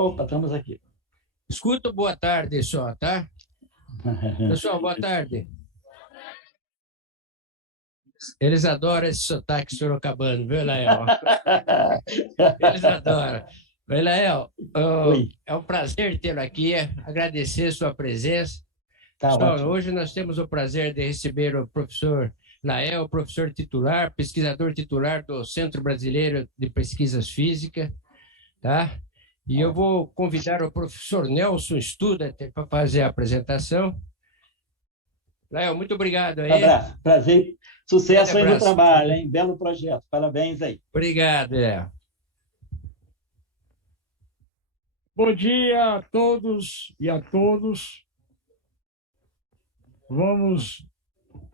Opa, estamos aqui. Escuta, boa tarde só, tá? Pessoal, boa tarde. Eles adoram esse sotaque sorocabano, viu, Lael? Eles adoram. Oi, Lael, Oi, é um prazer tê-lo aqui, agradecer sua presença. tá Pessoal, ótimo. hoje nós temos o prazer de receber o professor Lael, professor titular, pesquisador titular do Centro Brasileiro de Pesquisas Físicas, tá? E eu vou convidar o professor Nelson Student para fazer a apresentação. Lael, muito obrigado Um aí. abraço, prazer, Grande sucesso aí no abraço. trabalho, hein? Belo projeto, parabéns aí. Obrigado, Léo. Bom dia a todos e a todos.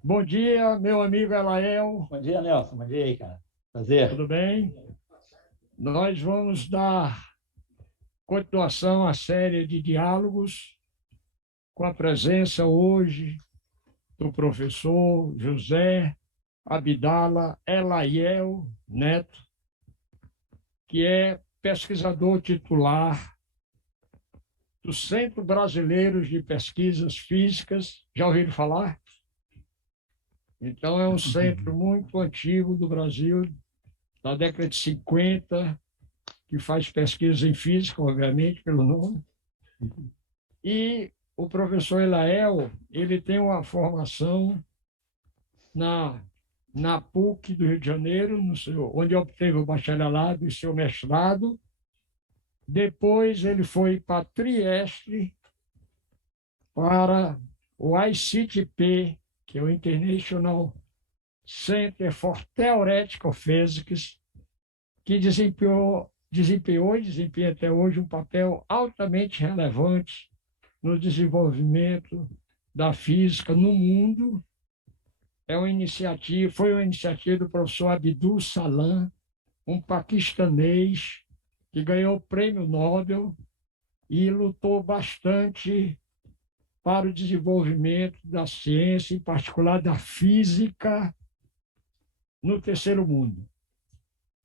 Bom dia, meu amigo Elael. Bom dia, Nelson, bom dia aí, cara. Prazer. Tudo bem? Nós vamos dar continuação à série de diálogos com a presença hoje do professor José Abdala Elael Neto, que é pesquisador titular do Centro Brasileiro de Pesquisas Físicas. Já ouviram falar? Então, é um centro muito antigo do Brasil, da década de 50, que faz pesquisa em física, obviamente, pelo nome. E o professor Elael, ele tem uma formação na PUC do Rio de Janeiro, onde obteve o bacharelado e seu mestrado. Depois ele foi para Trieste, para o ICTP, que é o International Center for Theoretical Physics, que desempenhou e desempenha até hoje um papel altamente relevante no desenvolvimento da física no mundo. Foi uma iniciativa do professor Abdul Salam, um paquistanês que ganhou o prêmio Nobel e lutou bastante para o desenvolvimento da ciência, em particular da física, no terceiro mundo.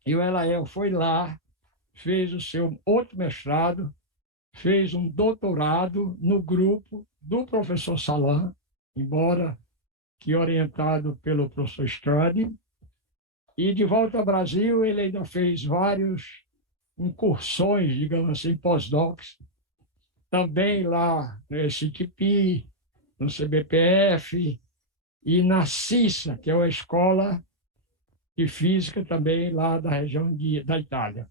E o Elael foi lá, fez o seu outro mestrado, fez um doutorado no grupo do professor Salam, embora que orientado pelo professor Strade, e de volta ao Brasil ele ainda fez vários incursões, digamos assim, pós-docs, também lá no STP, no CBPF e na CISA, que é a Escola de Física também lá da região da Itália.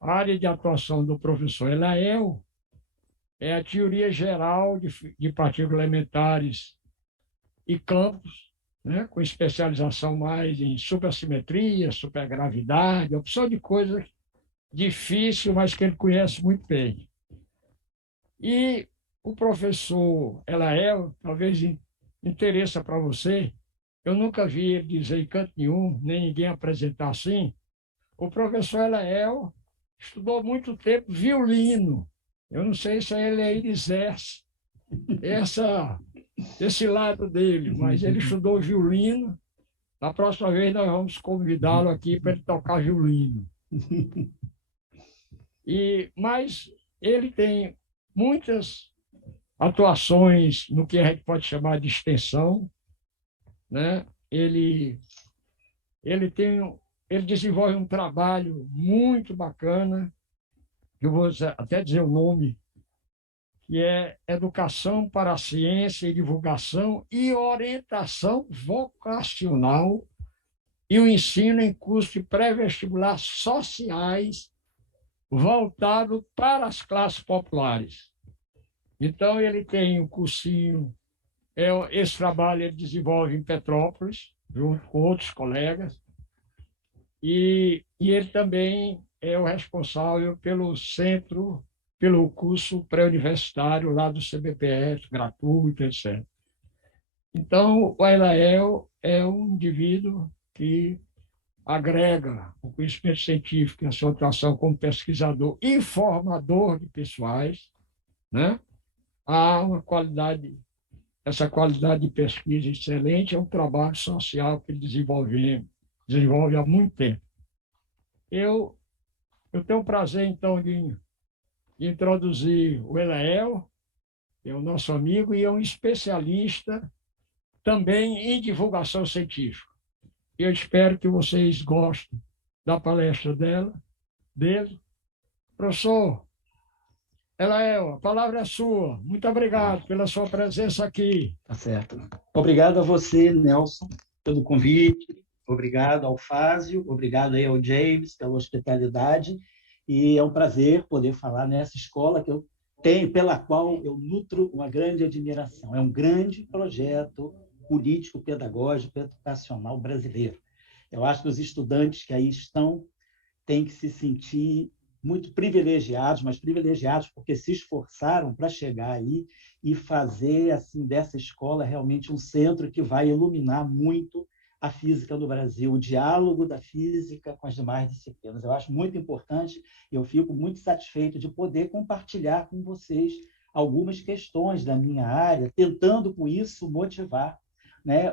A área de atuação do professor Elael é a teoria geral de partículas elementares e campos, né, com especialização mais em supersimetria, supergravidade, opção de coisa difícil, mas que ele conhece muito bem. E o professor Elael, talvez interessa para você, eu nunca vi ele dizer em canto nenhum, nem ninguém apresentar assim. O professor Elael estudou muito tempo violino. Eu não sei se ele ainda exerce esse lado dele, mas ele estudou violino. Na próxima vez nós vamos convidá-lo aqui para ele tocar violino. Mas ele tem muitas atuações no que a gente pode chamar de extensão, né? Ele desenvolve um trabalho muito bacana, que eu vou até dizer o nome, que é Educação para a Ciência e Divulgação e Orientação Vocacional e o Ensino em Cursos de Pré-Vestibular Sociais voltado para as classes populares. Então, ele tem um cursinho, esse trabalho ele desenvolve em Petrópolis, junto com outros colegas, e ele também é o responsável pelo curso pré-universitário lá do CBPF, gratuito, etc. Então, o Elael é um indivíduo que agrega o conhecimento científico e a sua atuação como pesquisador e formador de pessoais, né? Há essa qualidade de pesquisa excelente, é um trabalho social que ele desenvolve há muito tempo. Eu Eu tenho o prazer, então, de introduzir o Elael, que é o nosso amigo e é um especialista também em divulgação científica. Eu espero que vocês gostem da palestra dele. Professor Elael, a palavra é sua. Muito obrigado pela sua presença aqui. Tá certo. Obrigado a você, Nelson, pelo convite. Obrigado ao Fázio, obrigado aí ao James pela hospitalidade. E é um prazer poder falar nessa escola que eu tenho, pela qual eu nutro uma grande admiração. É um grande projeto político, pedagógico, educacional brasileiro. Eu acho que os estudantes que aí estão têm que se sentir muito privilegiados, mas privilegiados porque se esforçaram para chegar aí e fazer assim dessa escola realmente um centro que vai iluminar muito a física no Brasil, o diálogo da física com as demais disciplinas. Eu acho muito importante e eu fico muito satisfeito de poder compartilhar com vocês algumas questões da minha área, tentando com isso motivar, né,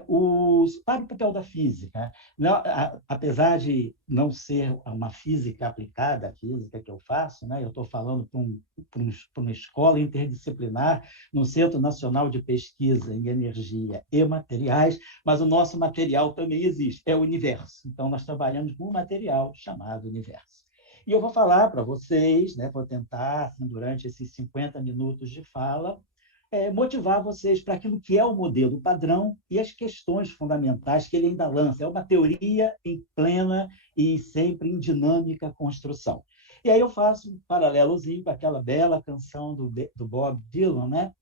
para o papel da física. Não, apesar de não ser uma física aplicada, a física que eu faço, né, eu estou falando para uma escola interdisciplinar no Centro Nacional de Pesquisa em Energia e Materiais, mas o nosso material também existe, é o universo. Então, nós trabalhamos com um material chamado universo. E eu vou falar para vocês, né, vou tentar, assim, durante esses 50 minutos de fala, motivar vocês para aquilo que é o modelo padrão e as questões fundamentais que ele ainda lança. É uma teoria em plena e sempre em dinâmica construção. E aí eu faço um paralelozinho com aquela bela canção do Bob Dylan, né?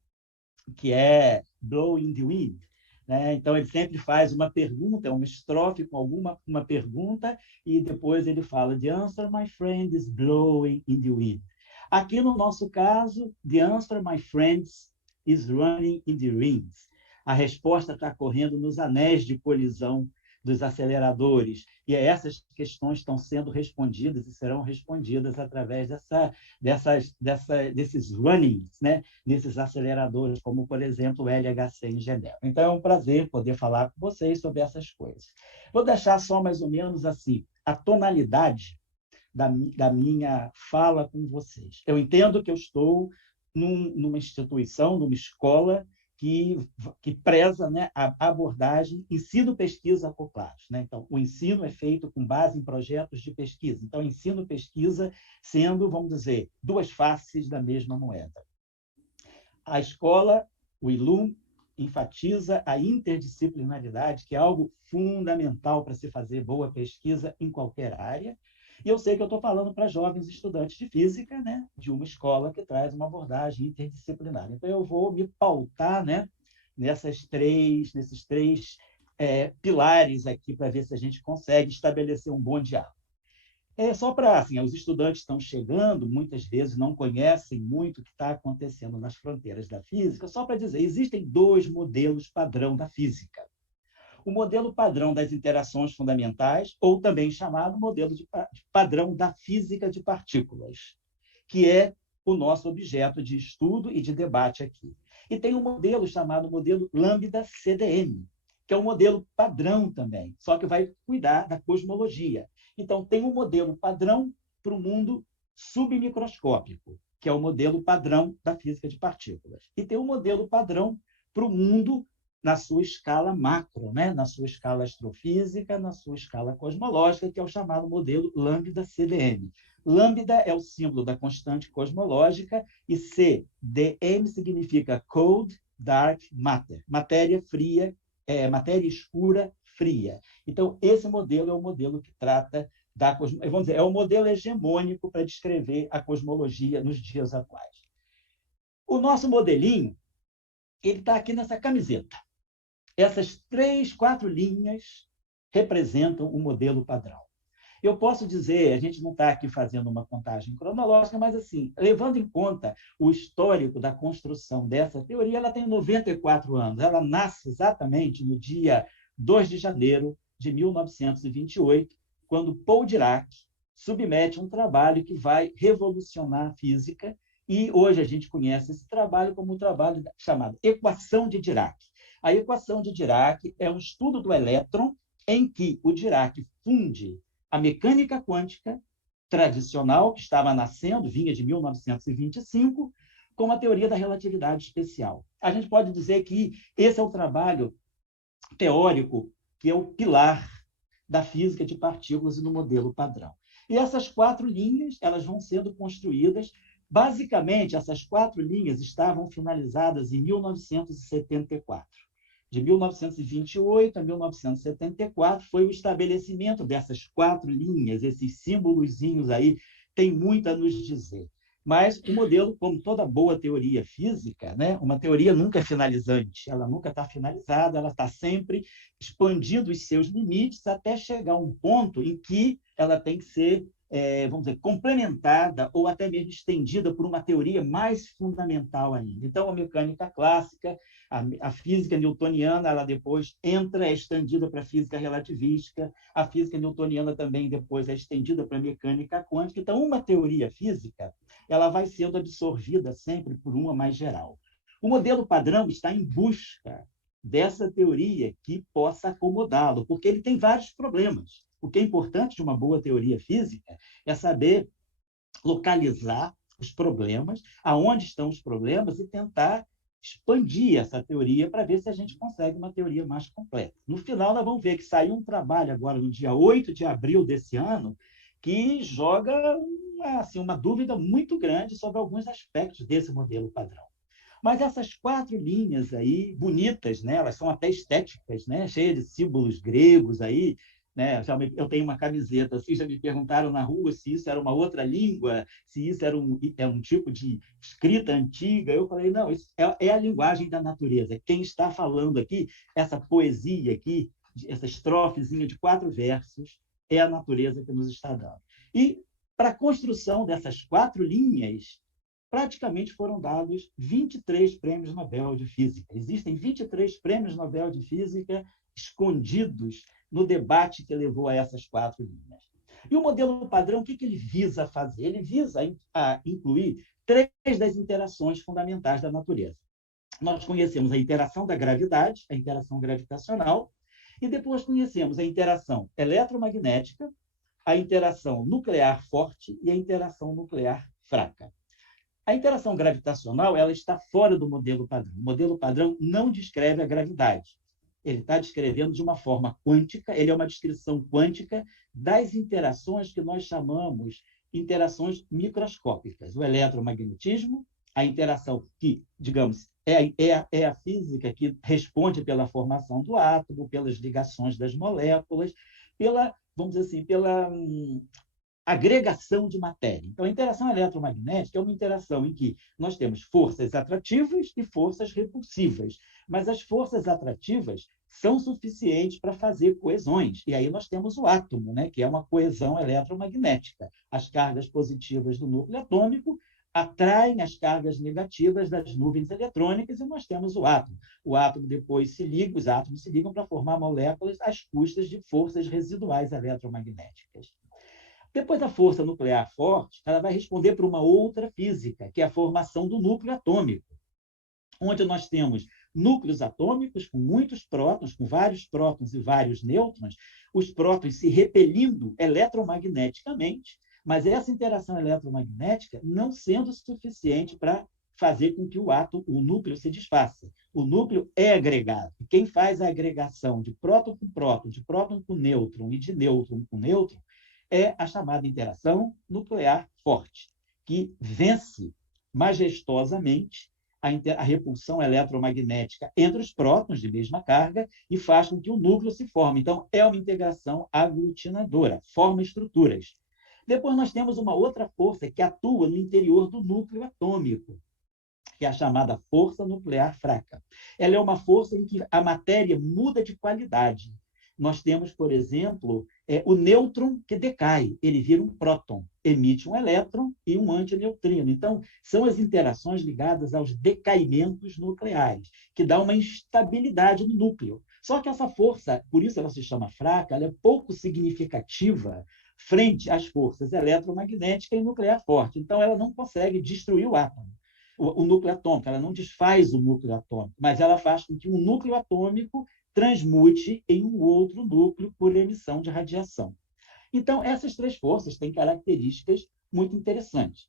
Que é Blowing the Wind. Né? Então, ele sempre faz uma pergunta, uma estrofe com uma pergunta, e depois ele fala: The answer, my friend, is blowing in the wind. Aqui, no nosso caso, the answer, my friends, is running in the rings. A resposta está correndo nos anéis de colisão dos aceleradores. E essas questões estão sendo respondidas e serão respondidas através desses runnings, né? Desses aceleradores, como, por exemplo, o LHC em Genebra. Então, é um prazer poder falar com vocês sobre essas coisas. Vou deixar só mais ou menos assim a tonalidade da minha fala com vocês. Eu entendo que eu estou numa instituição, numa escola que preza, né, a abordagem ensino-pesquisa acoplados. Né? Então, o ensino é feito com base em projetos de pesquisa. Então, ensino-pesquisa sendo, vamos dizer, duas faces da mesma moeda. A escola, o ILUM, enfatiza a interdisciplinaridade, que é algo fundamental para se fazer boa pesquisa em qualquer área. E eu sei que eu estou falando para jovens estudantes de física, né, de uma escola que traz uma abordagem interdisciplinar. Então, eu vou me pautar, né, nesses três pilares aqui para ver se a gente consegue estabelecer um bom diálogo. Só para, assim, os estudantes estão chegando, muitas vezes não conhecem muito o que está acontecendo nas fronteiras da física, só para dizer, existem dois modelos padrão da física. O modelo padrão das interações fundamentais, ou também chamado modelo de padrão da física de partículas, que é o nosso objeto de estudo e de debate aqui. E tem um modelo chamado modelo Lambda-CDM, que é um modelo padrão também, só que vai cuidar da cosmologia. Então, tem um modelo padrão para o mundo submicroscópico, que é o modelo padrão da física de partículas. E tem um modelo padrão para o mundo na sua escala macro, né? Na sua escala astrofísica, na sua escala cosmológica, que é o chamado modelo Lambda-CDM. Lambda é o símbolo da constante cosmológica e CDM significa Cold Dark Matter, matéria fria, matéria escura fria. Então, esse modelo é o modelo que trata da cosmologia, vamos dizer, é o modelo hegemônico para descrever a cosmologia nos dias atuais. O nosso modelinho, ele está aqui nessa camiseta. Essas 3, 4 linhas representam o modelo padrão. Eu posso dizer, a gente não está aqui fazendo uma contagem cronológica, mas, assim, levando em conta o histórico da construção dessa teoria, ela tem 94 anos. Ela nasce exatamente no dia 2 de janeiro de 1928, quando Paul Dirac submete um trabalho que vai revolucionar a física, e hoje a gente conhece esse trabalho como um trabalho chamado Equação de Dirac. A equação de Dirac é um estudo do elétron em que o Dirac funde a mecânica quântica, tradicional, que estava nascendo, vinha de 1925, com a teoria da relatividade especial. A gente pode dizer que esse é o trabalho teórico que é o pilar da física de partículas e do modelo padrão. E essas 4 linhas, elas vão sendo construídas. Basicamente, essas 4 linhas estavam finalizadas em 1974. De 1928 a 1974 foi o estabelecimento dessas 4 linhas, esses símbolozinhos aí, tem muito a nos dizer. Mas o modelo, como toda boa teoria física, né, uma teoria nunca é finalizante, ela nunca está finalizada, ela está sempre expandindo os seus limites até chegar a um ponto em que ela tem que ser, vamos dizer, complementada ou até mesmo estendida por uma teoria mais fundamental ainda. Então, a mecânica clássica, a física newtoniana, ela depois entra, é estendida para a física relativística, a física newtoniana também depois é estendida para a mecânica quântica. Então, uma teoria física, ela vai sendo absorvida sempre por uma mais geral. O modelo padrão está em busca dessa teoria que possa acomodá-lo, porque ele tem vários problemas. O que é importante de uma boa teoria física é saber localizar os problemas, aonde estão os problemas, e tentar expandir essa teoria para ver se a gente consegue uma teoria mais completa. No final, nós vamos ver que saiu um trabalho agora, no dia 8 de abril desse ano, que joga uma dúvida muito grande sobre alguns aspectos desse modelo padrão. Mas essas 4 linhas aí, bonitas, né? Elas são até estéticas, né? Cheias de símbolos gregos aí, né? Eu tenho uma camiseta assim, já me perguntaram na rua se isso era uma outra língua, se isso era um tipo de escrita antiga. Eu falei, não, isso é a linguagem da natureza. Quem está falando aqui, essa poesia aqui, essa estrofezinha de 4 versos, é a natureza que nos está dando. E para a construção dessas 4 linhas, praticamente foram dados 23 prêmios Nobel de Física. Existem 23 prêmios Nobel de Física escondidos no debate que levou a essas 4 linhas. E o modelo padrão, o que ele visa fazer? Ele visa incluir 3 das interações fundamentais da natureza. Nós conhecemos a interação da gravidade, a interação gravitacional, e depois conhecemos a interação eletromagnética, a interação nuclear forte e a interação nuclear fraca. A interação gravitacional, ela está fora do modelo padrão. O modelo padrão não descreve a gravidade. Ele está descrevendo de uma forma quântica, ele é uma descrição quântica das interações que nós chamamos interações microscópicas. O eletromagnetismo, a interação que, digamos, é a física que responde pela formação do átomo, pelas ligações das moléculas, vamos dizer assim, pela agregação de matéria. Então, a interação eletromagnética é uma interação em que nós temos forças atrativas e forças repulsivas, mas as forças atrativas são suficientes para fazer coesões. E aí nós temos o átomo, né, que é uma coesão eletromagnética. As cargas positivas do núcleo atômico atraem as cargas negativas das nuvens eletrônicas e nós temos o átomo. O átomo depois os átomos se ligam para formar moléculas às custas de forças residuais eletromagnéticas. Depois, a força nuclear forte, ela vai responder para uma outra física, que é a formação do núcleo atômico, onde nós temos núcleos atômicos com muitos prótons, com vários prótons e vários nêutrons, os prótons se repelindo eletromagneticamente, mas essa interação eletromagnética não sendo suficiente para fazer com que o núcleo se desfaça. O núcleo é agregado. E quem faz a agregação de próton com próton, de próton com nêutron e de nêutron com nêutron, é a chamada interação nuclear forte, que vence majestosamente a repulsão eletromagnética entre os prótons de mesma carga e faz com que o núcleo se forme. Então, é uma integração aglutinadora, forma estruturas. Depois nós temos uma outra força que atua no interior do núcleo atômico, que é a chamada força nuclear fraca. Ela é uma força em que a matéria muda de qualidade. Nós temos, por exemplo, o nêutron que decai, ele vira um próton, emite um elétron e um antineutrino. Então, são as interações ligadas aos decaimentos nucleares, que dá uma instabilidade no núcleo. Só que essa força, por isso ela se chama fraca, ela é pouco significativa frente às forças eletromagnética e nuclear forte. Então, ela não consegue destruir o átomo, o núcleo atômico, ela não desfaz o núcleo atômico, mas ela faz com que um núcleo atômico transmute em um outro núcleo por emissão de radiação. Então, essas três forças têm características muito interessantes.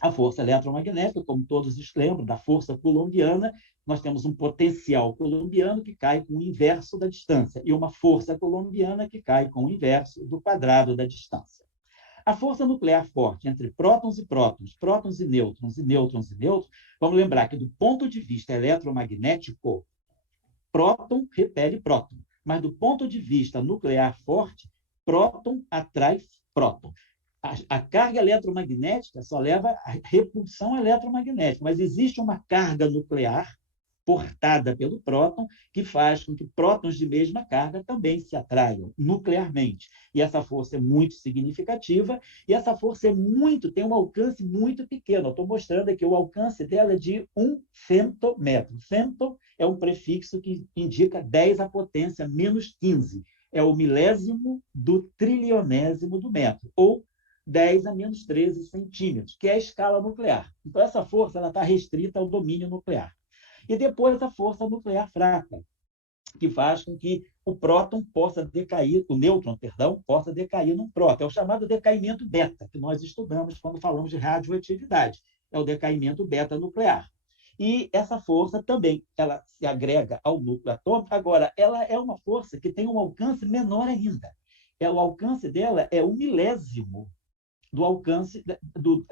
A força eletromagnética, como todos lembram, da força coulombiana, nós temos um potencial coulombiano que cai com o inverso da distância e uma força coulombiana que cai com o inverso do quadrado da distância. A força nuclear forte entre prótons e prótons, prótons e nêutrons, e nêutrons e nêutrons, vamos lembrar que, do ponto de vista eletromagnético, próton repele próton. Mas, do ponto de vista nuclear forte, próton atrai próton. A carga eletromagnética só leva a repulsão eletromagnética, mas existe uma carga nuclear portada pelo próton que faz com que prótons de mesma carga também se atraiam nuclearmente. E essa força é muito significativa e essa força tem um alcance muito pequeno. Eu estou mostrando aqui o alcance dela é de 1 femtometro. Femto é um prefixo que indica 10 à potência menos 15. É o milésimo do trilionésimo do metro, ou 10 a menos 13 centímetros, que é a escala nuclear. Então, essa força está restrita ao domínio nuclear. E depois a força nuclear fraca, que faz com que o próton possa decair, o nêutron, perdão, possa decair num próton. É o chamado decaimento beta, que nós estudamos quando falamos de radioatividade. É o decaimento beta nuclear. E essa força também, ela se agrega ao núcleo atômico. Agora, ela é uma força que tem um alcance menor ainda. O alcance dela é 1 milésimo do alcance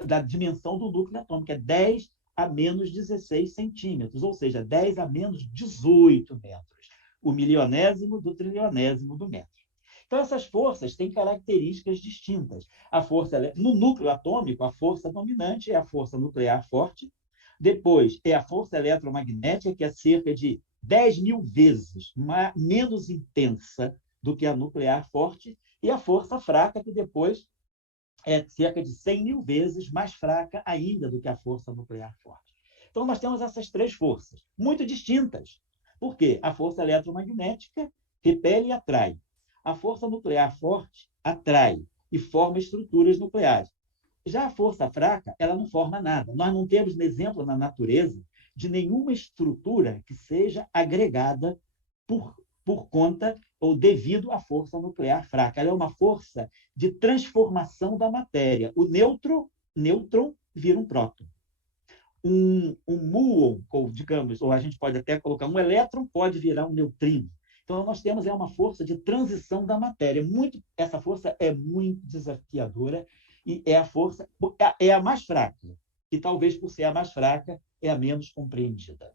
da dimensão do núcleo atômico, é 10 a menos 16 centímetros, ou seja, 10 a menos 18 metros, o milionésimo do trilionésimo do metro. Então, essas forças têm características distintas. No núcleo atômico, a força dominante é a força nuclear forte, depois é a força eletromagnética, que é cerca de 10.000 vezes menos intensa do que a nuclear forte, e a força fraca, que depois é cerca de 100.000 vezes mais fraca ainda do que a força nuclear forte. Então, nós temos essas três forças, muito distintas. Por quê? A força eletromagnética repele e atrai. A força nuclear forte atrai e forma estruturas nucleares. Já a força fraca, ela não forma nada. Nós não temos exemplo na natureza de nenhuma estrutura que seja agregada por conta ou devido à força nuclear fraca. Ela é uma força de transformação da matéria. O nêutron vira um próton. Um muon, ou digamos, ou a gente pode até colocar um elétron, pode virar um neutrino. Então, nós temos uma força de transição da matéria. Essa força é muito desafiadora e é a mais fraca. E talvez por ser a mais fraca, é a menos compreendida.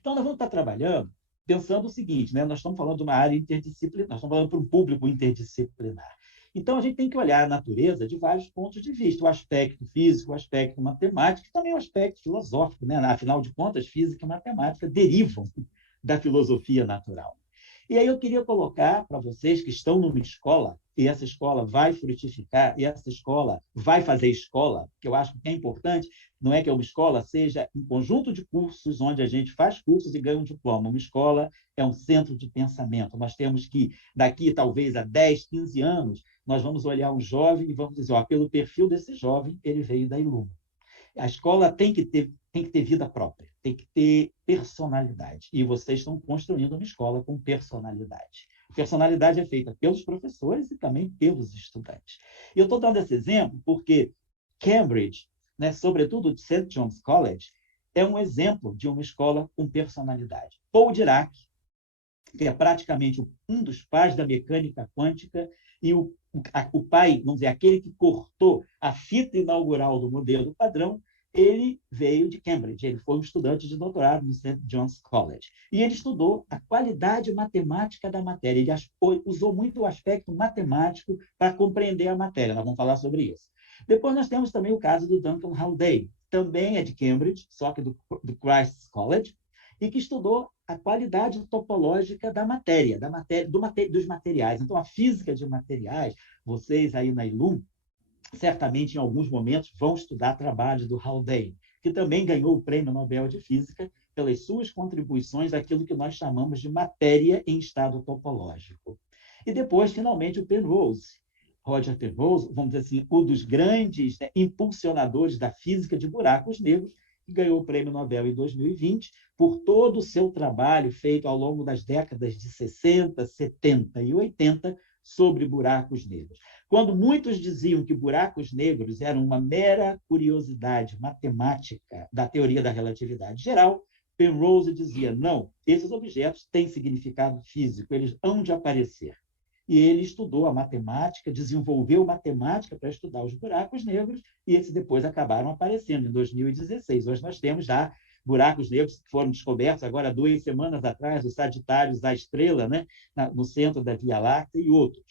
Então, nós vamos estar trabalhando pensando o seguinte, né? Nós estamos falando de uma área interdisciplinar, nós estamos falando para um público interdisciplinar. Então, a gente tem que olhar a natureza de vários pontos de vista, o aspecto físico, o aspecto matemático, e também o aspecto filosófico, né? Afinal de contas, física e matemática derivam da filosofia natural. E aí eu queria colocar para vocês que estão numa escola, e essa escola vai frutificar, e essa escola vai fazer escola, que eu acho que é importante, não é que uma escola seja um conjunto de cursos onde a gente faz cursos e ganha um diploma. Uma escola é um centro de pensamento. Nós temos que, daqui talvez a 10, 15 anos, nós vamos olhar um jovem e vamos dizer, pelo perfil desse jovem, ele veio da Iluma. A escola tem que ter vida própria, tem que ter personalidade. E vocês estão construindo uma escola com personalidade. A personalidade é feita pelos professores e também pelos estudantes. E eu estou dando esse exemplo porque Cambridge, né, sobretudo St. John's College, é um exemplo de uma escola com personalidade. Paul Dirac, que é praticamente um dos pais da mecânica quântica, e o pai, vamos dizer, aquele que cortou a fita inaugural do modelo padrão, ele veio de Cambridge, ele foi um estudante de doutorado no St. John's College. E ele estudou a qualidade matemática da matéria, ele usou muito o aspecto matemático para compreender a matéria, nós vamos falar sobre isso. Depois nós temos também o caso do Duncan Haldane, também é de Cambridge, só que do Christ's College, e que estudou a qualidade topológica da matéria, dos materiais. Então, a física de materiais, vocês aí na Ilum, certamente, em alguns momentos, vão estudar trabalhos do Haldane, que também ganhou o Prêmio Nobel de Física pelas suas contribuições àquilo que nós chamamos de matéria em estado topológico. E depois, finalmente, o Penrose. Roger Penrose, vamos dizer assim, um dos grandes impulsionadores da física de buracos negros, que ganhou o Prêmio Nobel em 2020 por todo o seu trabalho feito ao longo das décadas de 60, 70 e 80 sobre buracos negros. Quando muitos diziam que buracos negros eram uma mera curiosidade matemática da teoria da relatividade geral, Penrose dizia, não, esses objetos têm significado físico, eles hão de aparecer. E ele estudou a matemática, desenvolveu matemática para estudar os buracos negros, e esses depois acabaram aparecendo em 2016. Hoje nós temos já buracos negros que foram descobertos agora 2 semanas atrás, os Sagitários da Estrela, né, no centro da Via Láctea, e outros.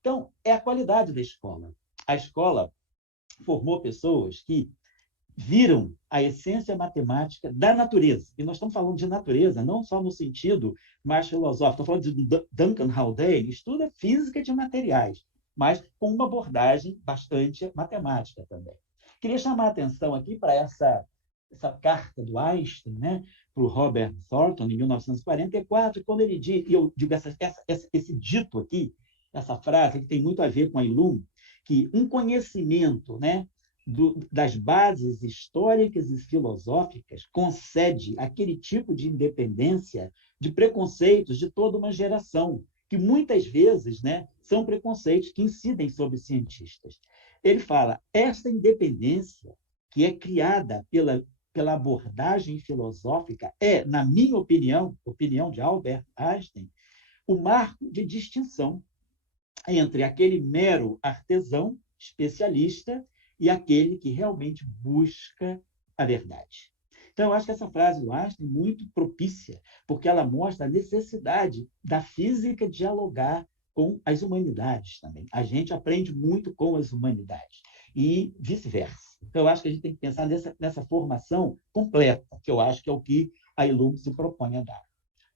Então, é a qualidade da escola. A escola formou pessoas que viram a essência matemática da natureza. E nós estamos falando de natureza, não só no sentido mais filosófico. Estou falando de Duncan Haldane, estuda física de materiais, mas com uma abordagem bastante matemática também. Queria chamar a atenção aqui para essa carta do Einstein, né, para o Robert Thornton, em 1944, quando ele diz, e eu digo esse dito aqui, essa frase que tem muito a ver com a Ilum, que um conhecimento, né, das bases históricas e filosóficas concede aquele tipo de independência de preconceitos de toda uma geração, que muitas vezes, né, são preconceitos que incidem sobre cientistas. Ele fala, esta independência que é criada pela abordagem filosófica é, na minha opinião de Albert Einstein, o marco de distinção entre aquele mero artesão especialista e aquele que realmente busca a verdade. Então, eu acho que essa frase do Einstein é muito propícia, porque ela mostra a necessidade da física dialogar com as humanidades também. A gente aprende muito com as humanidades e vice-versa. Então, eu acho que a gente tem que pensar nessa formação completa, que eu acho que é o que a Ilum se propõe a dar.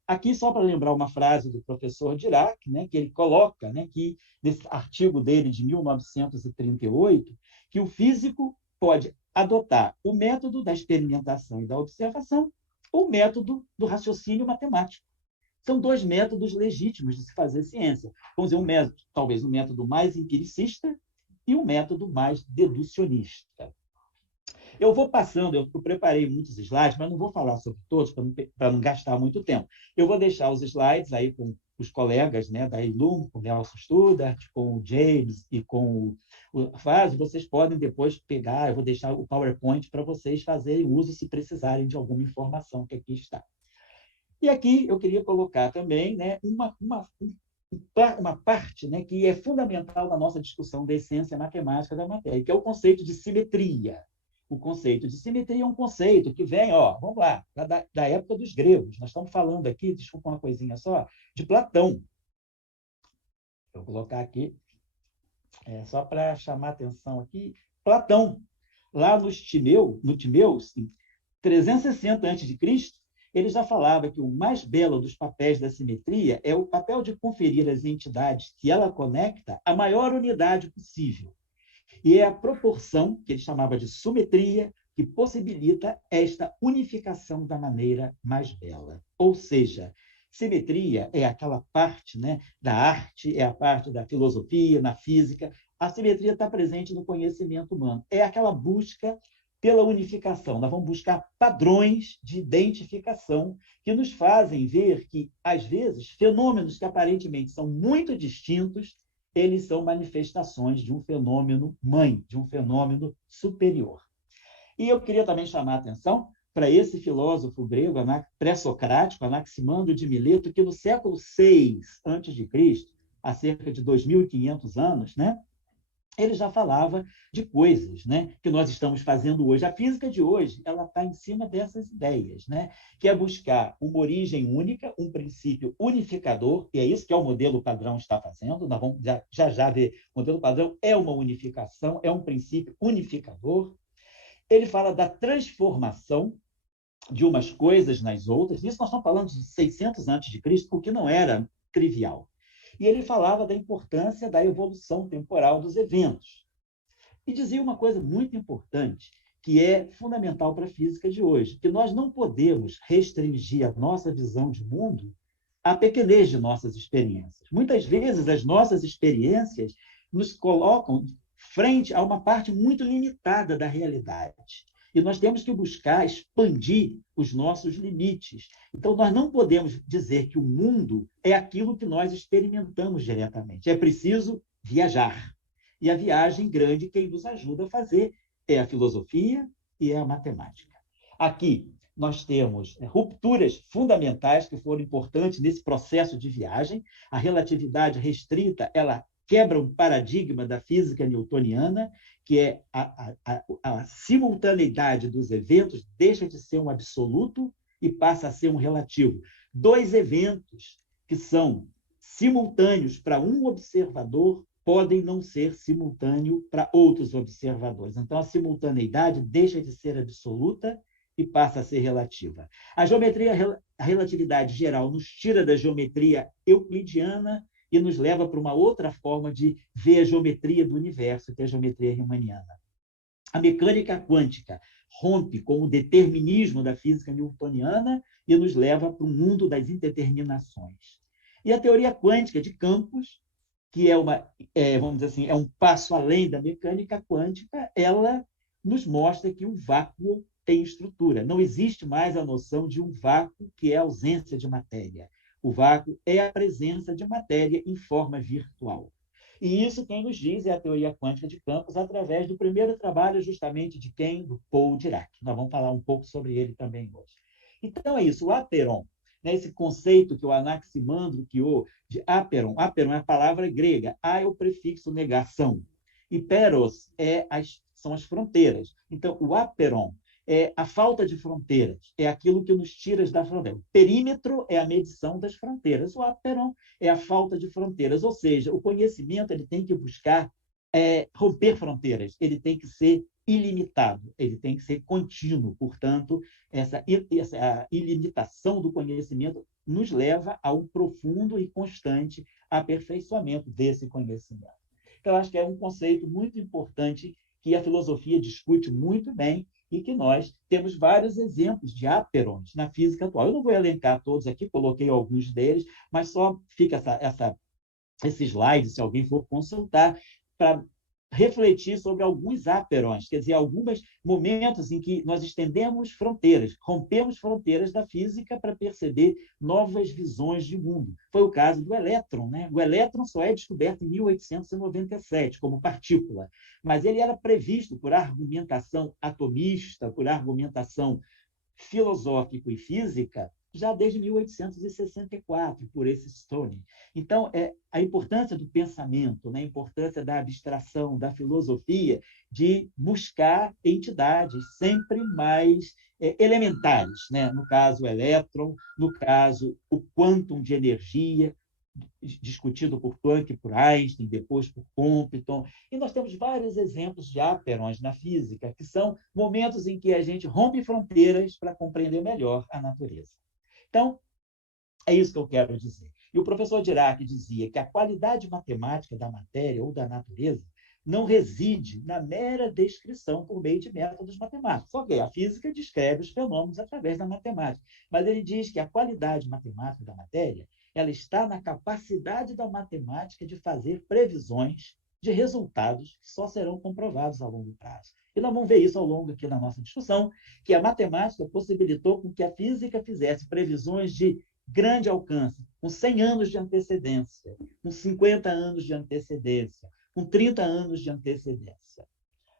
Aqui, só para lembrar uma frase do professor Dirac, né, que ele coloca, né, que nesse artigo dele de 1938, que o físico pode adotar o método da experimentação e da observação ou o método do raciocínio matemático. São 2 métodos legítimos de se fazer ciência. Vamos dizer, talvez um método mais empiricista e um método mais deducionista. Eu vou passando, eu preparei muitos slides, mas não vou falar sobre todos para não gastar muito tempo. Eu vou deixar os slides aí com os colegas, né, da Ilum, com o Nelson Studart, com o James e com o Fábio. Vocês podem depois pegar, eu vou deixar o PowerPoint para vocês fazerem uso se precisarem de alguma informação que aqui está. E aqui eu queria colocar também, né, uma parte, né, que é fundamental na nossa discussão da essência matemática da matéria, que é o conceito de simetria. O conceito de simetria é um conceito que vem, vamos lá, da época dos gregos. Nós estamos falando aqui, desculpa uma coisinha só, de Platão. Vou colocar aqui, só para chamar a atenção aqui, Platão, lá no Timeus, em 360 a.C., ele já falava que o mais belo dos papéis da simetria é o papel de conferir às entidades que ela conecta a maior unidade possível. E é a proporção, que ele chamava de simetria, que possibilita esta unificação da maneira mais bela. Ou seja, simetria é aquela parte, né, da arte, é a parte da filosofia, na física. A simetria está presente no conhecimento humano. É aquela busca pela unificação. Nós vamos buscar padrões de identificação que nos fazem ver que, às vezes, fenômenos que aparentemente são muito distintos, eles são manifestações de um fenômeno mãe, de um fenômeno superior. E eu queria também chamar a atenção para esse filósofo grego pré-socrático, Anaximandro de Mileto, que no século VI a.C., há cerca de 2.500 anos, né, ele já falava de coisas, né, que nós estamos fazendo hoje. A física de hoje ela está em cima dessas ideias, né, que é buscar uma origem única, um princípio unificador, e é isso que o modelo padrão está fazendo. Nós vamos já ver, o modelo padrão é uma unificação, é um princípio unificador. Ele fala da transformação de umas coisas nas outras. Isso nós estamos falando de 600 a.C., o que não era trivial. E ele falava da importância da evolução temporal dos eventos. E dizia uma coisa muito importante, que é fundamental para a física de hoje, que nós não podemos restringir a nossa visão de mundo à pequenez de nossas experiências. Muitas vezes, as nossas experiências nos colocam frente a uma parte muito limitada da realidade. E nós temos que buscar expandir os nossos limites. Então, nós não podemos dizer que o mundo é aquilo que nós experimentamos diretamente. É preciso viajar. E a viagem grande, quem nos ajuda a fazer é a filosofia e é a matemática. Aqui, nós temos rupturas fundamentais que foram importantes nesse processo de viagem. A relatividade restrita, ela quebra um paradigma da física newtoniana, que é a simultaneidade dos eventos deixa de ser um absoluto e passa a ser um relativo. Dois eventos que são simultâneos para um observador podem não ser simultâneos para outros observadores. Então, a simultaneidade deixa de ser absoluta e passa a ser relativa. A relatividade geral nos tira da geometria euclidiana e nos leva para uma outra forma de ver a geometria do universo, que é a geometria riemanniana. A mecânica quântica rompe com o determinismo da física newtoniana e nos leva para o mundo das indeterminações. E a teoria quântica de campos, que vamos dizer assim, é um passo além da mecânica quântica, ela nos mostra que um vácuo tem estrutura. Não existe mais a noção de um vácuo que é a ausência de matéria. O vácuo é a presença de matéria em forma virtual. E isso quem nos diz é a teoria quântica de campos, através do primeiro trabalho justamente de quem? Do Paul Dirac. Nós vamos falar um pouco sobre ele também hoje. Então é isso, o aperon, né, esse conceito que o Anaximandro criou de aperon. Aperon é a palavra grega, a é o prefixo negação, e peros são as fronteiras. Então, o aperon é a falta de fronteiras, é aquilo que nos tira da fronteira. O perímetro é a medição das fronteiras, o aperon é a falta de fronteiras, ou seja, o conhecimento ele tem que buscar romper fronteiras, ele tem que ser ilimitado, ele tem que ser contínuo. Portanto, essa ilimitação do conhecimento nos leva a um profundo e constante aperfeiçoamento desse conhecimento. Então, acho que é um conceito muito importante que a filosofia discute muito bem e que nós temos vários exemplos de aperons na física atual. Eu não vou elencar todos aqui, coloquei alguns deles, mas só fica esse slide, se alguém for consultar, para refletir sobre alguns aperons, quer dizer, alguns momentos em que nós estendemos fronteiras, rompemos fronteiras da física para perceber novas visões de mundo. Foi o caso do elétron, né? O elétron só é descoberto em 1897 como partícula, mas ele era previsto por argumentação atomista, por argumentação filosófica e física, já desde 1864, por esse Stone. Então, a importância do pensamento, né? A importância da abstração, da filosofia, de buscar entidades sempre mais elementares, né? No caso, o elétron, no caso, o quantum de energia, discutido por Planck, por Einstein, depois por Compton. E nós temos vários exemplos de aperons na física, que são momentos em que a gente rompe fronteiras para compreender melhor a natureza. Então, é isso que eu quero dizer. E o professor Dirac dizia que a qualidade matemática da matéria ou da natureza não reside na mera descrição por meio de métodos matemáticos. Ok, a física descreve os fenômenos através da matemática, mas ele diz que a qualidade matemática da matéria ela está na capacidade da matemática de fazer previsões de resultados que só serão comprovados a longo prazo. E nós vamos ver isso ao longo aqui da nossa discussão, que a matemática possibilitou com que a física fizesse previsões de grande alcance, com 100 anos de antecedência, com 50 anos de antecedência, com 30 anos de antecedência.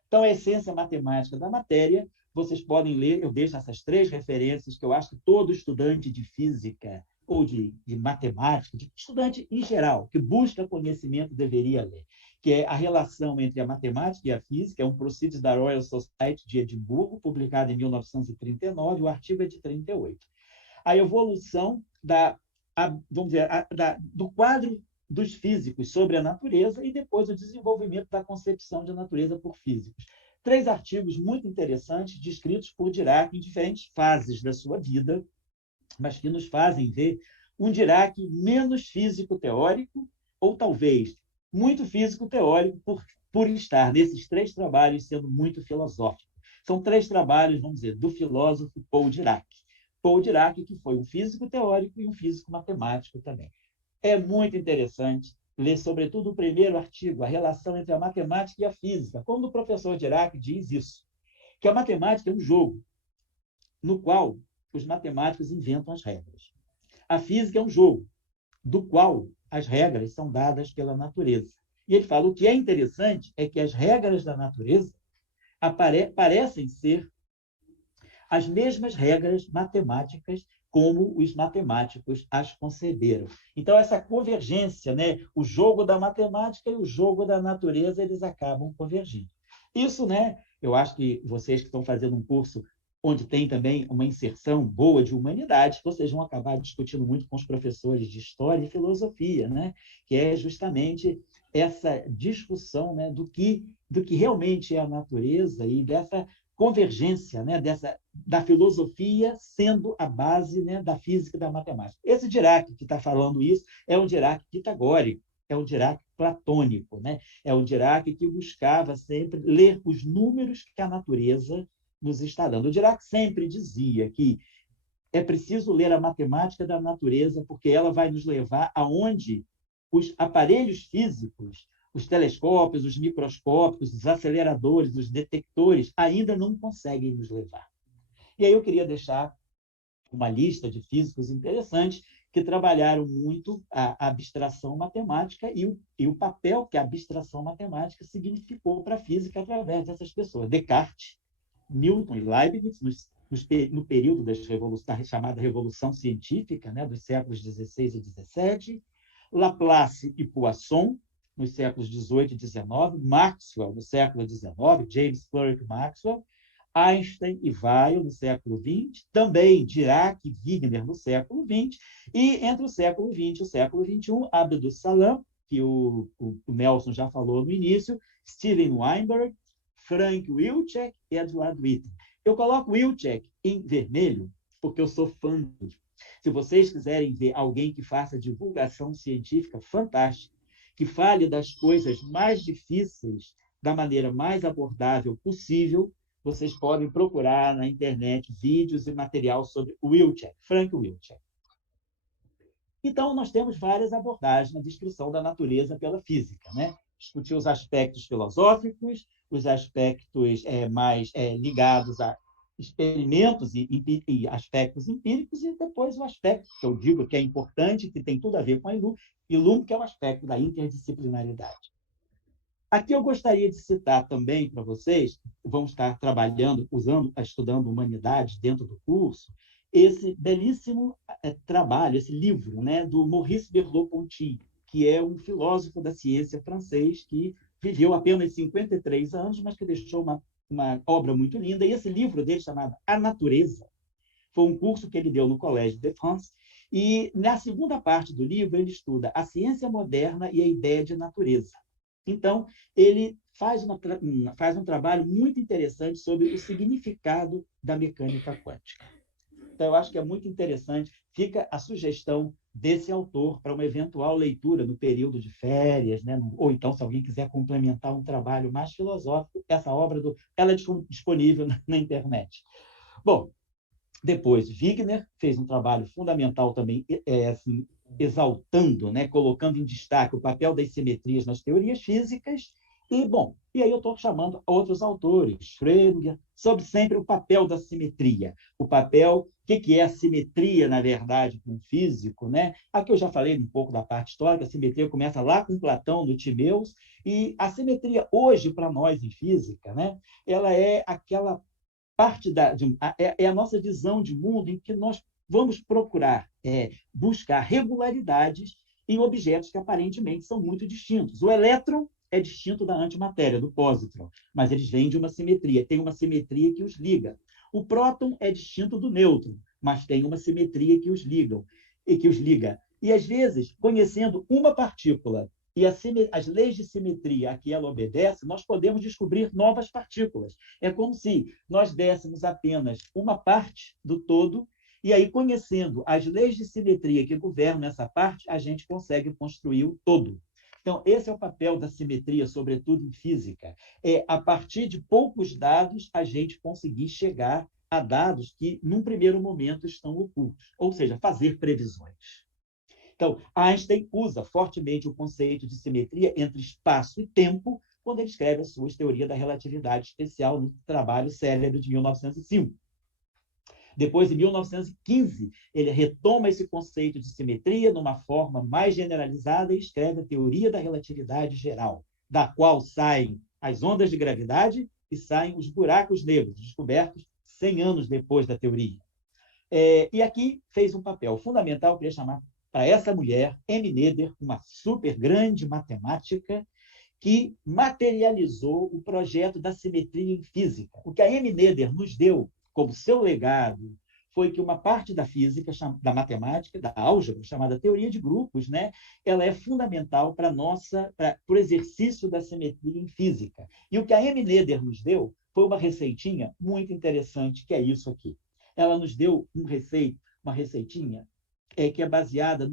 Então, a essência matemática da matéria, vocês podem ler, eu deixo essas 3 referências que eu acho que todo estudante de física ou de matemática, de estudante em geral, que busca conhecimento, deveria ler, que é a relação entre a matemática e a física, é um Proceedings da Royal Society de Edimburgo, publicado em 1939, o artigo é de 1938. A evolução do quadro dos físicos sobre a natureza e depois o desenvolvimento da concepção de natureza por físicos. 3 artigos muito interessantes, descritos por Dirac em diferentes fases da sua vida, mas que nos fazem ver um Dirac menos físico-teórico, ou talvez muito físico-teórico, por estar nesses 3 trabalhos sendo muito filosófico. São 3 trabalhos, vamos dizer, do filósofo Paul Dirac. Paul Dirac, que foi um físico-teórico e um físico-matemático também. É muito interessante ler, sobretudo, o primeiro artigo, a relação entre a matemática e a física, quando o professor Dirac diz isso, que a matemática é um jogo no qual os matemáticos inventam as regras. A física é um jogo do qual as regras são dadas pela natureza. E ele fala, o que é interessante é que as regras da natureza parecem ser as mesmas regras matemáticas como os matemáticos as conceberam. Então, essa convergência, né, o jogo da matemática e o jogo da natureza, eles acabam convergindo. Isso, né, eu acho que vocês que estão fazendo um curso onde tem também uma inserção boa de humanidade, vocês vão acabar discutindo muito com os professores de História e Filosofia, né, que é justamente essa discussão, né, do que realmente é a natureza e dessa convergência, né, da filosofia sendo a base, né, da física e da matemática. Esse Dirac que está falando isso é um Dirac pitagórico, é um Dirac platônico, né? É um Dirac que buscava sempre ler os números que a natureza nos está dando. O Dirac sempre dizia que é preciso ler a matemática da natureza porque ela vai nos levar aonde os aparelhos físicos, os telescópios, os microscópios, os aceleradores, os detectores, ainda não conseguem nos levar. E aí eu queria deixar uma lista de físicos interessantes que trabalharam muito a abstração matemática e o papel que a abstração matemática significou para a física através dessas pessoas. Descartes, Newton e Leibniz, no período da chamada Revolução Científica, né, dos séculos XVI e XVII, Laplace e Poisson, nos séculos XVIII e XIX, Maxwell, no século XIX, James Clerk Maxwell, Einstein e Weyl, no século XX, também Dirac e Wigner, no século XX, e entre o século XX e o século XXI, Abdus Salam, que o Nelson já falou no início, Steven Weinberg, Frank Wilczek e Edward Witten. Eu coloco Wilczek em vermelho porque eu sou fã dele. Se vocês quiserem ver alguém que faça divulgação científica fantástica, que fale das coisas mais difíceis da maneira mais abordável possível, vocês podem procurar na internet vídeos e material sobre Wilczek, Frank Wilczek. Então, nós temos várias abordagens na descrição da natureza pela física, né? Discutir os aspectos filosóficos, os aspectos mais ligados a experimentos e aspectos empíricos, e depois o aspecto que eu digo que é importante, que tem tudo a ver com a Ilum, que é o aspecto da interdisciplinaridade. Aqui eu gostaria de citar também para vocês, vamos estar trabalhando, estudando humanidades dentro do curso, esse belíssimo trabalho, esse livro, né, do Maurice Merleau-Ponty, que é um filósofo da ciência francês que viveu apenas 53 anos, mas que deixou uma obra muito linda. E esse livro dele, chamado A Natureza, foi um curso que ele deu no Collège de France, e na segunda parte do livro ele estuda a ciência moderna e a ideia de natureza. Então, ele faz um trabalho muito interessante sobre o significado da mecânica quântica. Então, eu acho que é muito interessante. Fica a sugestão desse autor para uma eventual leitura no período de férias, né? Ou então, se alguém quiser complementar um trabalho mais filosófico, essa obra ela é disponível na internet. Bom, depois, Wigner fez um trabalho fundamental também, assim, exaltando, né, colocando em destaque o papel das simetrias nas teorias físicas. E aí eu estou chamando outros autores, Schrödinger, sobre sempre o papel da simetria. O papel, o que é a simetria, na verdade, com o físico, né? Aqui eu já falei um pouco da parte histórica, a simetria começa lá com Platão, no Timeus, e a simetria hoje, para nós em física, né, ela é aquela parte é a nossa visão de mundo em que nós vamos procurar buscar regularidades em objetos que aparentemente são muito distintos. O elétron é distinto da antimatéria, do pósitron, mas eles vêm de uma simetria, tem uma simetria que os liga. O próton é distinto do nêutron, mas tem uma simetria que os liga. E, às vezes, conhecendo uma partícula e as leis de simetria a que ela obedece, nós podemos descobrir novas partículas. É como se nós dessemos apenas uma parte do todo, e aí, conhecendo as leis de simetria que governam essa parte, a gente consegue construir o todo. Então, esse é o papel da simetria, sobretudo em física. É, a partir de poucos dados, a gente conseguir chegar a dados que, num primeiro momento, estão ocultos, ou seja, fazer previsões. Então, Einstein usa fortemente o conceito de simetria entre espaço e tempo, quando ele escreve a sua Teoria da Relatividade Especial no trabalho célebre de 1905. Depois, em 1915, ele retoma esse conceito de simetria numa forma mais generalizada e escreve a Teoria da Relatividade Geral, da qual saem as ondas de gravidade e saem os buracos negros, descobertos 100 anos depois da teoria. E aqui fez um papel fundamental, eu queria chamar para essa mulher, M. Noether, uma super grande matemática, que materializou o projeto da simetria em física. O que a M. Noether nos deu como seu legado foi que uma parte da física, da matemática, da álgebra, chamada teoria de grupos, né, ela é fundamental para o exercício da simetria em física. E o que a M. Noether nos deu foi uma receitinha muito interessante, que é isso aqui. Ela nos deu uma receitinha que é baseada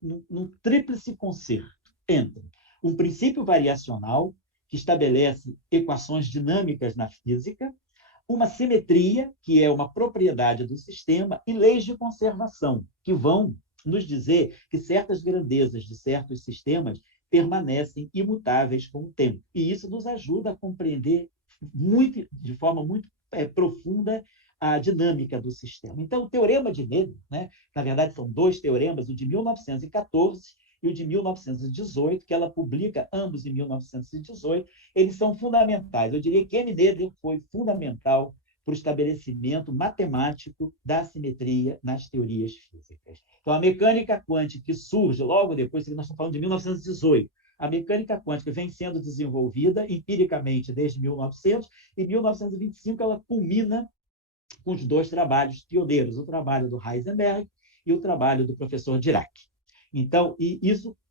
num tríplice concerto entre um princípio variacional, que estabelece equações dinâmicas na física, uma simetria, que é uma propriedade do sistema, e leis de conservação, que vão nos dizer que certas grandezas de certos sistemas permanecem imutáveis com o tempo. E isso nos ajuda a compreender de forma muito profunda a dinâmica do sistema. Então, o Teorema de Noether, né, na verdade, são dois teoremas, o de 1914 e o de 1918, que ela publica ambos em 1918, eles são fundamentais. Eu diria que M. Noether foi fundamental para o estabelecimento matemático da simetria nas teorias físicas. Então, a mecânica quântica, que surge logo depois, nós estamos falando de 1918, a mecânica quântica vem sendo desenvolvida empiricamente desde 1900, e em 1925 ela culmina com os dois trabalhos pioneiros, o trabalho do Heisenberg e o trabalho do professor Dirac. Então,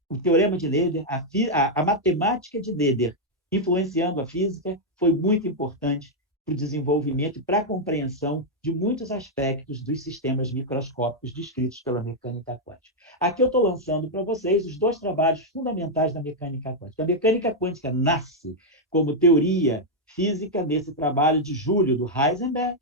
o Teorema de Noether, a matemática de Noether influenciando a física, foi muito importante para o desenvolvimento e para a compreensão de muitos aspectos dos sistemas microscópicos descritos pela mecânica quântica. Aqui eu estou lançando para vocês os dois trabalhos fundamentais da mecânica quântica. A mecânica quântica nasce como teoria física nesse trabalho de julho do Heisenberg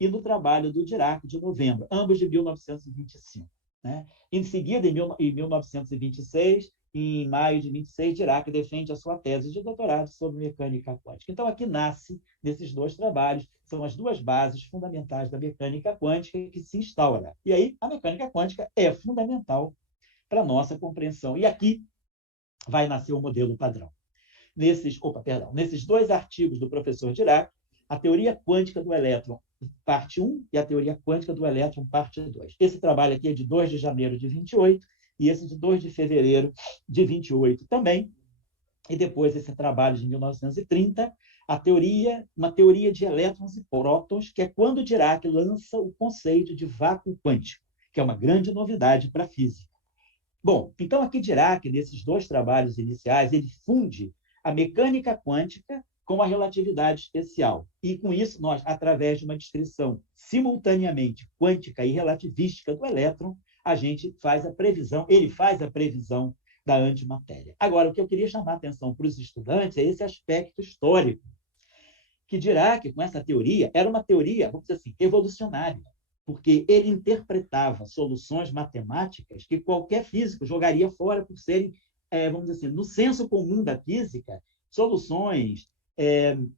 e no trabalho do Dirac, de novembro, ambos de 1925. Né? Em seguida, em 1926, em maio de 26, Dirac defende a sua tese de doutorado sobre mecânica quântica. Então, aqui nasce, nesses dois trabalhos, são as duas bases fundamentais da mecânica quântica que se instaura. E aí, a mecânica quântica é fundamental para a nossa compreensão. E aqui vai nascer o modelo padrão. Nesses dois artigos do professor Dirac, a teoria quântica do elétron, parte 1, e a teoria quântica do elétron, parte 2. Esse trabalho aqui é de 2 de janeiro de 28, e esse de 2 de fevereiro de 28 também. E depois esse trabalho de 1930, uma teoria de elétrons e prótons, que é quando Dirac lança o conceito de vácuo quântico, que é uma grande novidade para a física. Bom, então aqui Dirac, nesses dois trabalhos iniciais, ele funde a mecânica quântica com a relatividade especial. E, com isso, nós, através de uma descrição simultaneamente quântica e relativística do elétron, ele faz a previsão da antimatéria. Agora, o que eu queria chamar a atenção para os estudantes é esse aspecto histórico, que Dirac, com essa teoria, era uma teoria, vamos dizer assim, evolucionária, porque ele interpretava soluções matemáticas que qualquer físico jogaria fora por serem, vamos dizer assim, no senso comum da física, soluções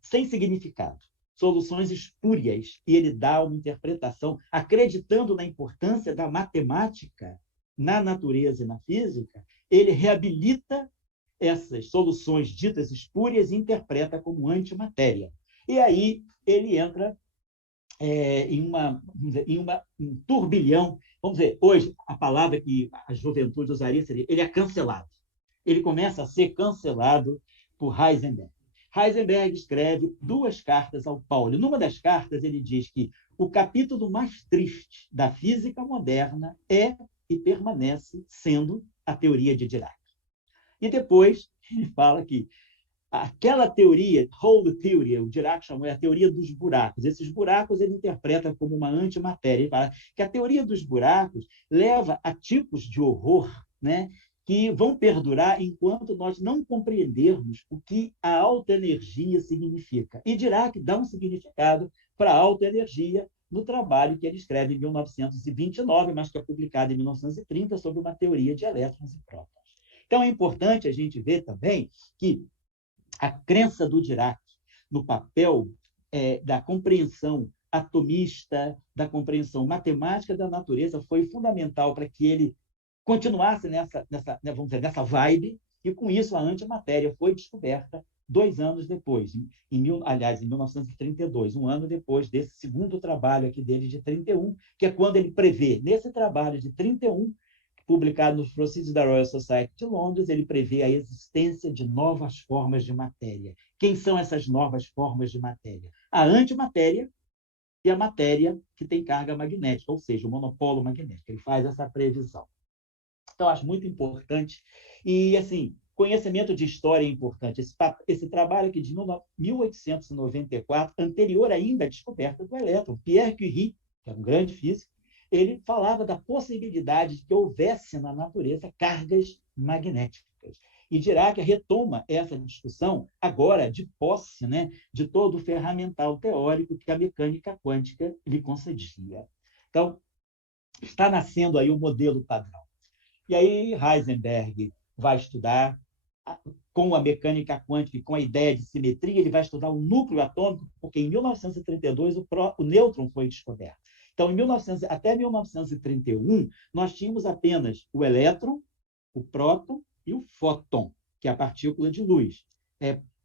sem significado, soluções espúrias, e ele dá uma interpretação, acreditando na importância da matemática na natureza e na física, ele reabilita essas soluções ditas espúrias e interpreta como antimatéria. E aí ele entra em um turbilhão, vamos dizer, hoje a palavra que a juventude usaria seria, ele é cancelado. Ele começa a ser cancelado por Heisenberg. Heisenberg escreve duas cartas ao Pauli. Numa das cartas, ele diz que o capítulo mais triste da física moderna é e permanece sendo a teoria de Dirac. E depois, ele fala que aquela teoria, Hole Theory, o Dirac chamou a teoria dos buracos. Esses buracos ele interpreta como uma antimatéria. Ele fala que a teoria dos buracos leva a tipos de horror, né, que vão perdurar enquanto nós não compreendermos o que a alta energia significa. E Dirac dá um significado para a alta energia no trabalho que ele escreve em 1929, mas que é publicado em 1930, sobre uma teoria de elétrons e prótons. Então, é importante a gente ver também que a crença do Dirac no papel da compreensão atomista, da compreensão matemática da natureza foi fundamental para que ele continuasse vamos dizer, nessa vibe, e com isso a antimatéria foi descoberta 2 anos depois, em 1932, um ano depois desse segundo trabalho aqui dele de 31, que é quando ele prevê, nesse trabalho de 31, publicado nos Proceedings da Royal Society de Londres, ele prevê a existência de novas formas de matéria. Quem são essas novas formas de matéria? A antimatéria e a matéria que tem carga magnética, ou seja, o monopolo magnético. Ele faz essa previsão. Então, acho muito importante. E, assim, conhecimento de história é importante. Esse trabalho aqui de 1894, anterior ainda à descoberta do elétron, Pierre Curie, que era um grande físico, ele falava da possibilidade de que houvesse na natureza cargas magnéticas. E Dirac retoma essa discussão agora de posse, né, de todo o ferramental teórico que a mecânica quântica lhe concedia. Então, está nascendo aí o modelo padrão. E aí Heisenberg vai estudar com a mecânica quântica e com a ideia de simetria, ele vai estudar o núcleo atômico, porque em 1932 o nêutron foi descoberto. Então, até 1931, nós tínhamos apenas o elétron, o próton e o fóton, que é a partícula de luz,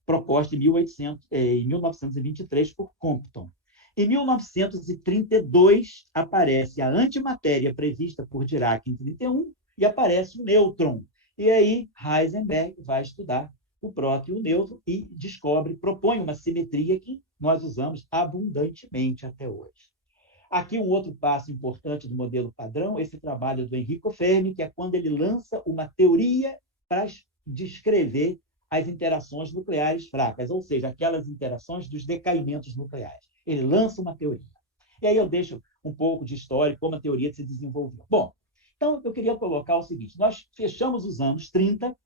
proposta em 1923 por Compton. Em 1932, aparece a antimatéria prevista por Dirac em 31 e aparece o nêutron. E aí, Heisenberg vai estudar o próton e o nêutron e propõe uma simetria que nós usamos abundantemente até hoje. Aqui um outro passo importante do modelo padrão, esse trabalho do Enrico Fermi, que é quando ele lança uma teoria para descrever as interações nucleares fracas, ou seja, aquelas interações dos decaimentos nucleares. Ele lança uma teoria. E aí eu deixo um pouco de história, como a teoria se desenvolveu. Bom, então eu queria colocar o seguinte, nós fechamos os anos 30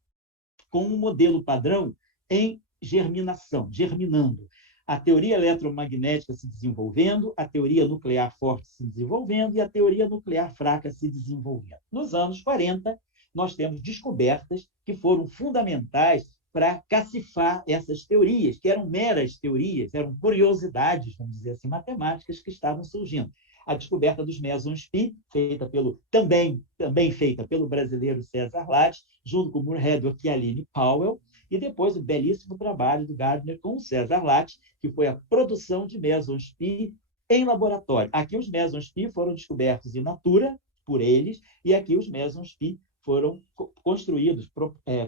com um modelo padrão em germinando. A teoria eletromagnética se desenvolvendo, a teoria nuclear forte se desenvolvendo e a teoria nuclear fraca se desenvolvendo. Nos anos 40, nós temos descobertas que foram fundamentais para cacifar essas teorias, que eram meras teorias, eram curiosidades, vamos dizer assim, matemáticas que estavam surgindo. A descoberta dos mesons π, também feita pelo brasileiro César Lattes, junto com Moore Hedwick e Aline Powell, e depois o belíssimo trabalho do Gardner com o César Lattes, que foi a produção de mesons π em laboratório. Aqui os mesons π foram descobertos in natura por eles, e aqui os mesons π foram construídos,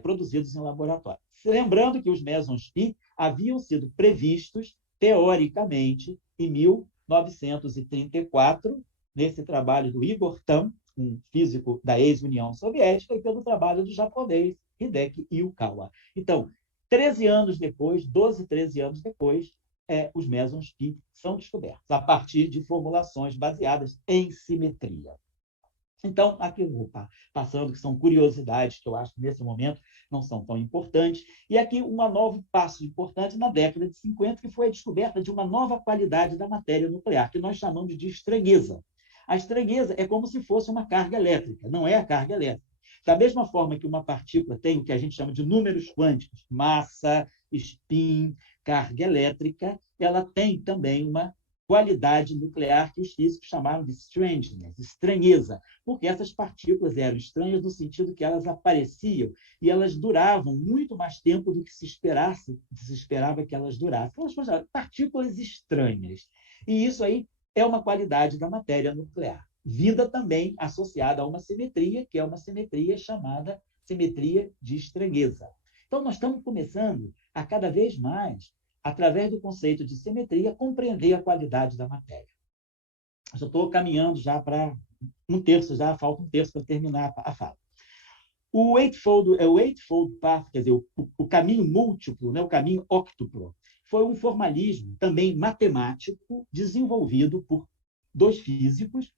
produzidos em laboratório. Lembrando que os mesons π haviam sido previstos, teoricamente, em 1934, nesse trabalho do Igor Tamm, um físico da ex-União Soviética, e pelo trabalho do japonês Hideki Yukawa. Então, 13 anos depois, 12, 13 anos depois, os mesons π são descobertos, a partir de formulações baseadas em simetria. Então, aqui eu vou passando, que são curiosidades que eu acho que nesse momento não são tão importantes. E aqui um novo passo importante na década de 50, que foi a descoberta de uma nova qualidade da matéria nuclear, que nós chamamos de estranheza. A estranheza é como se fosse uma carga elétrica, não é a carga elétrica. Da mesma forma que uma partícula tem o que a gente chama de números quânticos, massa, spin, carga elétrica, ela tem também uma qualidade nuclear que os físicos chamaram de strangeness, estranheza, porque essas partículas eram estranhas no sentido que elas apareciam e elas duravam muito mais tempo do que se esperava que elas durassem. Elas foram partículas estranhas. E isso aí é uma qualidade da matéria nuclear, vinda também associada a uma simetria, que é uma simetria chamada simetria de estranheza. Então, nós estamos começando a cada vez mais, através do conceito de simetria, compreender a qualidade da matéria. Eu estou caminhando já para um terço, já falta um terço para terminar a fala. O Eightfold Path, quer dizer, o caminho múltiplo, né, o caminho óctuplo, foi um formalismo também matemático desenvolvido por dois físicos,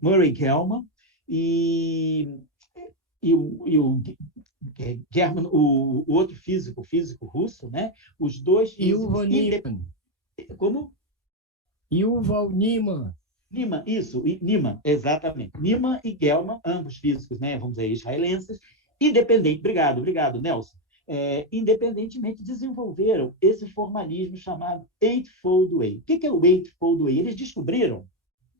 Murray Gell-Mann e o outro físico russo, né? Os dois físicos... Como? Yuval Niemann. Niemann, isso, Niemann, exatamente. Niemann e Gell-Mann, ambos físicos, né? Vamos dizer, israelenses, independentes. Obrigado, Nelson. independentemente, desenvolveram esse formalismo chamado Eightfold Way. O que é o Eightfold Way? Eles descobriram,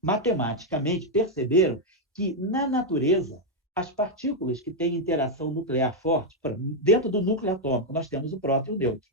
matematicamente, perceberam que, na natureza, as partículas que têm interação nuclear forte, dentro do núcleo atômico, nós temos o próton e o nêutron.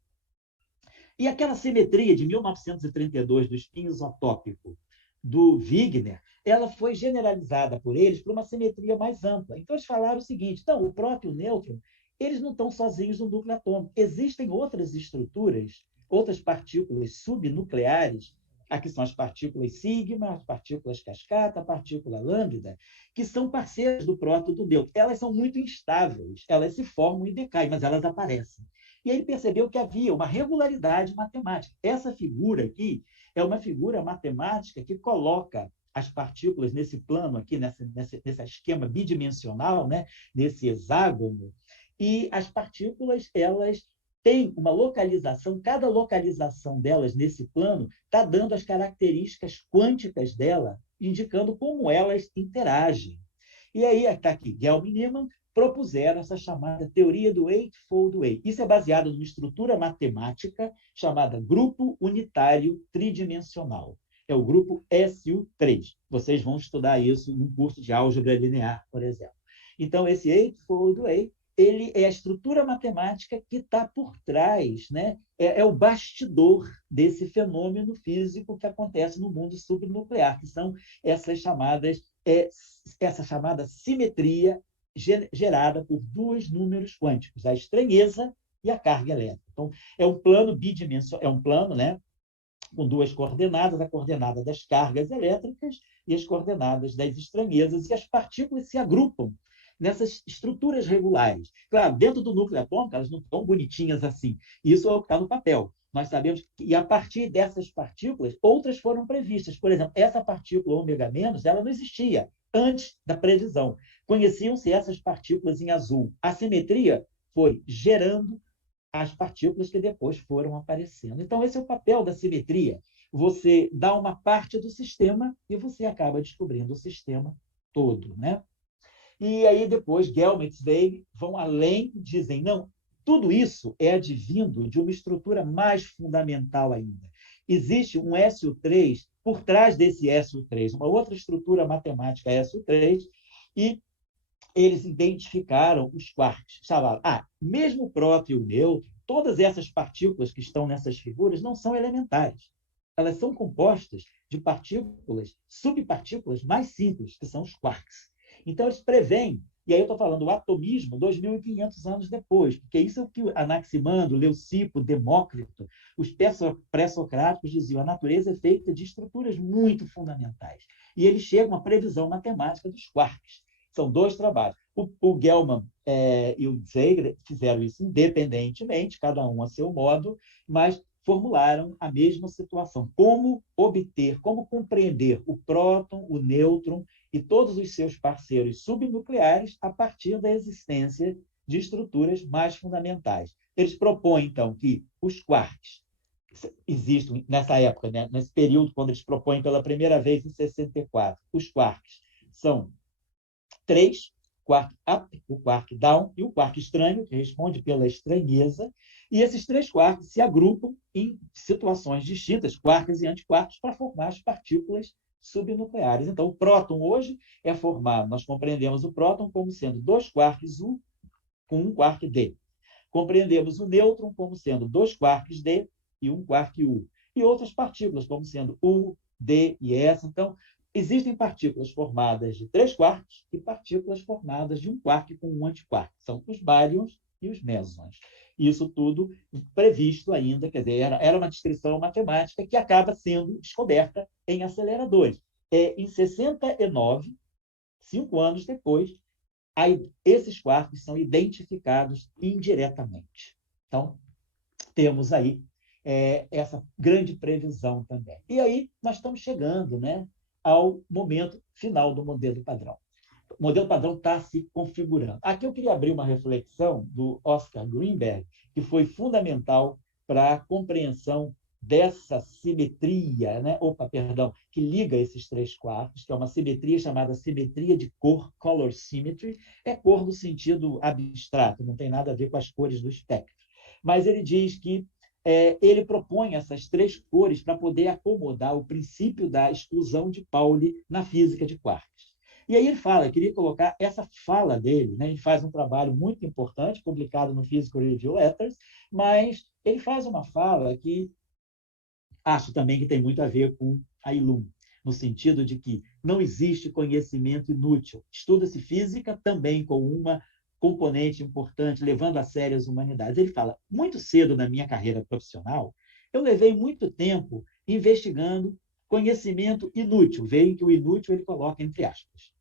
E aquela simetria de 1932 do espinho isotópico do Wigner, ela foi generalizada por eles para uma simetria mais ampla. Então, eles falaram o seguinte: então, o próton e o nêutron, eles não estão sozinhos no núcleo atômico. Existem outras estruturas, outras partículas subnucleares. Aqui são as partículas sigma, as partículas cascata, a partícula lambda, que são parceiras do próton e do nêutron. Elas são muito instáveis, elas se formam e decaem, mas elas aparecem. E ele percebeu que havia uma regularidade matemática. Essa figura aqui é uma figura matemática que coloca as partículas nesse plano aqui, nesse esquema bidimensional, né? Nesse hexágono, e as partículas, elas têm uma localização, cada localização delas nesse plano está dando as características quânticas dela, indicando como elas interagem. E aí está aqui, Gelman e Niemann propuseram essa chamada teoria do Eightfold Way. Isso é baseado numa estrutura matemática chamada grupo unitário tridimensional. É o grupo SU3. Vocês vão estudar isso num curso de álgebra linear, por exemplo. Então, esse Eightfold Way, ele é a estrutura matemática que está por trás, né? É o bastidor desse fenômeno físico que acontece no mundo subnuclear, que são essa chamada simetria gerada por dois números quânticos, a estranheza e a carga elétrica. Então, é um plano bidimensional, é um plano, né, com duas coordenadas, a coordenada das cargas elétricas e as coordenadas das estranhezas, e as partículas se agrupam nessas estruturas regulares. Claro, dentro do núcleo atômico, elas não estão bonitinhas assim. Isso é o que está no papel. Nós sabemos que, e a partir dessas partículas, outras foram previstas. Por exemplo, essa partícula ômega-, ela não existia antes da previsão. Conheciam-se essas partículas em azul. A simetria foi gerando as partículas que depois foram aparecendo. Então, esse é o papel da simetria. Você dá uma parte do sistema e você acaba descobrindo o sistema todo, né? E aí, depois, Gelman e Zweig vão além, dizem, não, tudo isso é advindo de uma estrutura mais fundamental ainda. Existe um SU3 por trás desse SU3, uma outra estrutura matemática SU3, e eles identificaram os quarks. Falaram, mesmo o próton e o nêutron, todas essas partículas que estão nessas figuras não são elementares. Elas são compostas de partículas, subpartículas mais simples, que são os quarks. Então, eles preveem, e aí eu estou falando o atomismo 2.500 anos depois, porque isso é o que Anaximandro, Leucipo, Demócrito, os pré-socráticos diziam, a natureza é feita de estruturas muito fundamentais. E eles chegam à previsão matemática dos quarks. São dois trabalhos. O Gelman e o Zweig fizeram isso independentemente, cada um a seu modo, mas formularam a mesma situação. Como obter, como compreender o próton, o nêutron e todos os seus parceiros subnucleares a partir da existência de estruturas mais fundamentais. Eles propõem, então, que os quarks existem nessa época, né, nesse período, quando eles propõem pela primeira vez, em 64, os quarks são 3, quark up, o quark down e o quark estranho, que responde pela estranheza, e esses 3 quarks se agrupam em situações distintas, quarks e antiquarks, para formar as partículas subnucleares. Então, o próton hoje é formado, nós compreendemos o próton como sendo 2 quarks U com 1 quark D. Compreendemos o nêutron como sendo 2 quarks D e 1 quark U. E outras partículas como sendo U, D e S. Então, existem partículas formadas de 3 quarks e partículas formadas de 1 quark com 1 antiquark. São os baryons e os mesons. Isso tudo previsto ainda, quer dizer, era uma descrição matemática que acaba sendo descoberta em aceleradores. Em 69, 5 anos depois, esses quarks são identificados indiretamente. Então, temos aí essa grande previsão também. E aí nós estamos chegando, né, ao momento final do modelo padrão. O modelo padrão está se configurando. Aqui eu queria abrir uma reflexão do Oscar Greenberg, que foi fundamental para a compreensão dessa simetria, né? Que liga esses três quartos, que é uma simetria chamada simetria de cor, color symmetry, é cor no sentido abstrato, não tem nada a ver com as cores do espectro. Mas ele diz que ele propõe essas três cores para poder acomodar o princípio da exclusão de Pauli na física de quarks. E aí ele fala, eu queria colocar essa fala dele, né? Ele faz um trabalho muito importante, publicado no Physical Review Letters, mas ele faz uma fala que acho também que tem muito a ver com a Ilum, no sentido de que não existe conhecimento inútil. Estuda-se física também com uma componente importante, levando a sério as humanidades. Ele fala, muito cedo na minha carreira profissional, eu levei muito tempo investigando conhecimento inútil. Veio que o inútil ele coloca entre aspas.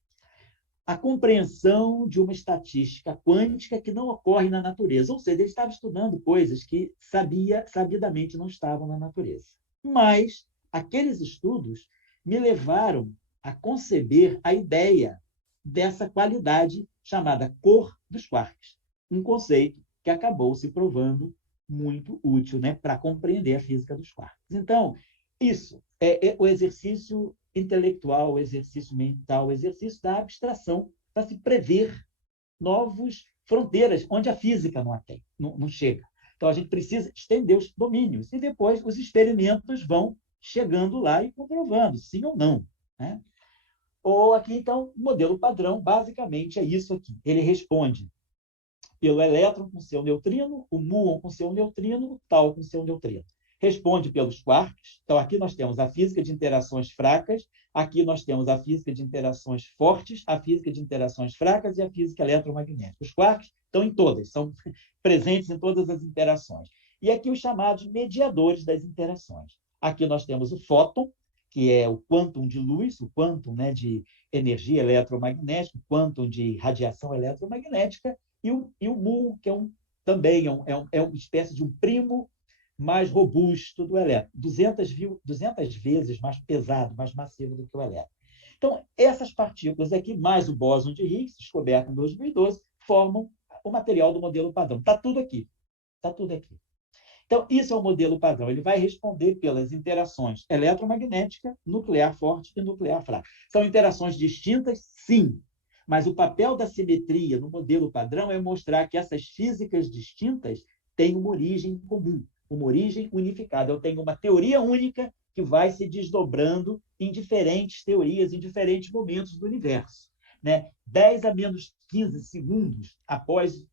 A compreensão de uma estatística quântica que não ocorre na natureza. Ou seja, ele estava estudando coisas que sabidamente não estavam na natureza. Mas aqueles estudos me levaram a conceber a ideia dessa qualidade chamada cor dos quarks, um conceito que acabou se provando muito útil, né, para compreender a física dos quarks. Então, isso é o exercício intelectual, o exercício mental, o exercício da abstração para se prever novas fronteiras onde a física não chega. Então, a gente precisa estender os domínios e depois os experimentos vão chegando lá e comprovando, sim ou não. Né? Ou aqui, então, o modelo padrão, basicamente, é isso aqui. Ele responde pelo elétron com seu neutrino, o muon com seu neutrino, o tau com seu neutrino. Responde pelos quarks. Então, aqui nós temos a física de interações fracas, aqui nós temos a física de interações fortes, a física de interações fracas e a física eletromagnética. Os quarks estão em todas, são presentes em todas as interações. E aqui os chamados mediadores das interações. Aqui nós temos o fóton, que é o quantum de luz, o quantum, né, de energia eletromagnética, o quantum de radiação eletromagnética, e o muon, que também é uma espécie de um primo mais robusto do elétron, 200 vezes mais pesado, mais massivo do que o elétron. Então, essas partículas aqui, mais o bóson de Higgs, descoberto em 2012, formam o material do modelo padrão. Está tudo aqui. Está tudo aqui. Então, isso é o modelo padrão. Ele vai responder pelas interações eletromagnética, nuclear forte e nuclear fraca. São interações distintas, sim, mas o papel da simetria no modelo padrão é mostrar que essas físicas distintas têm uma origem comum, uma origem unificada. Eu tenho uma teoria única que vai se desdobrando em diferentes teorias, em diferentes momentos do universo. Né? 10 a menos 15 segundos após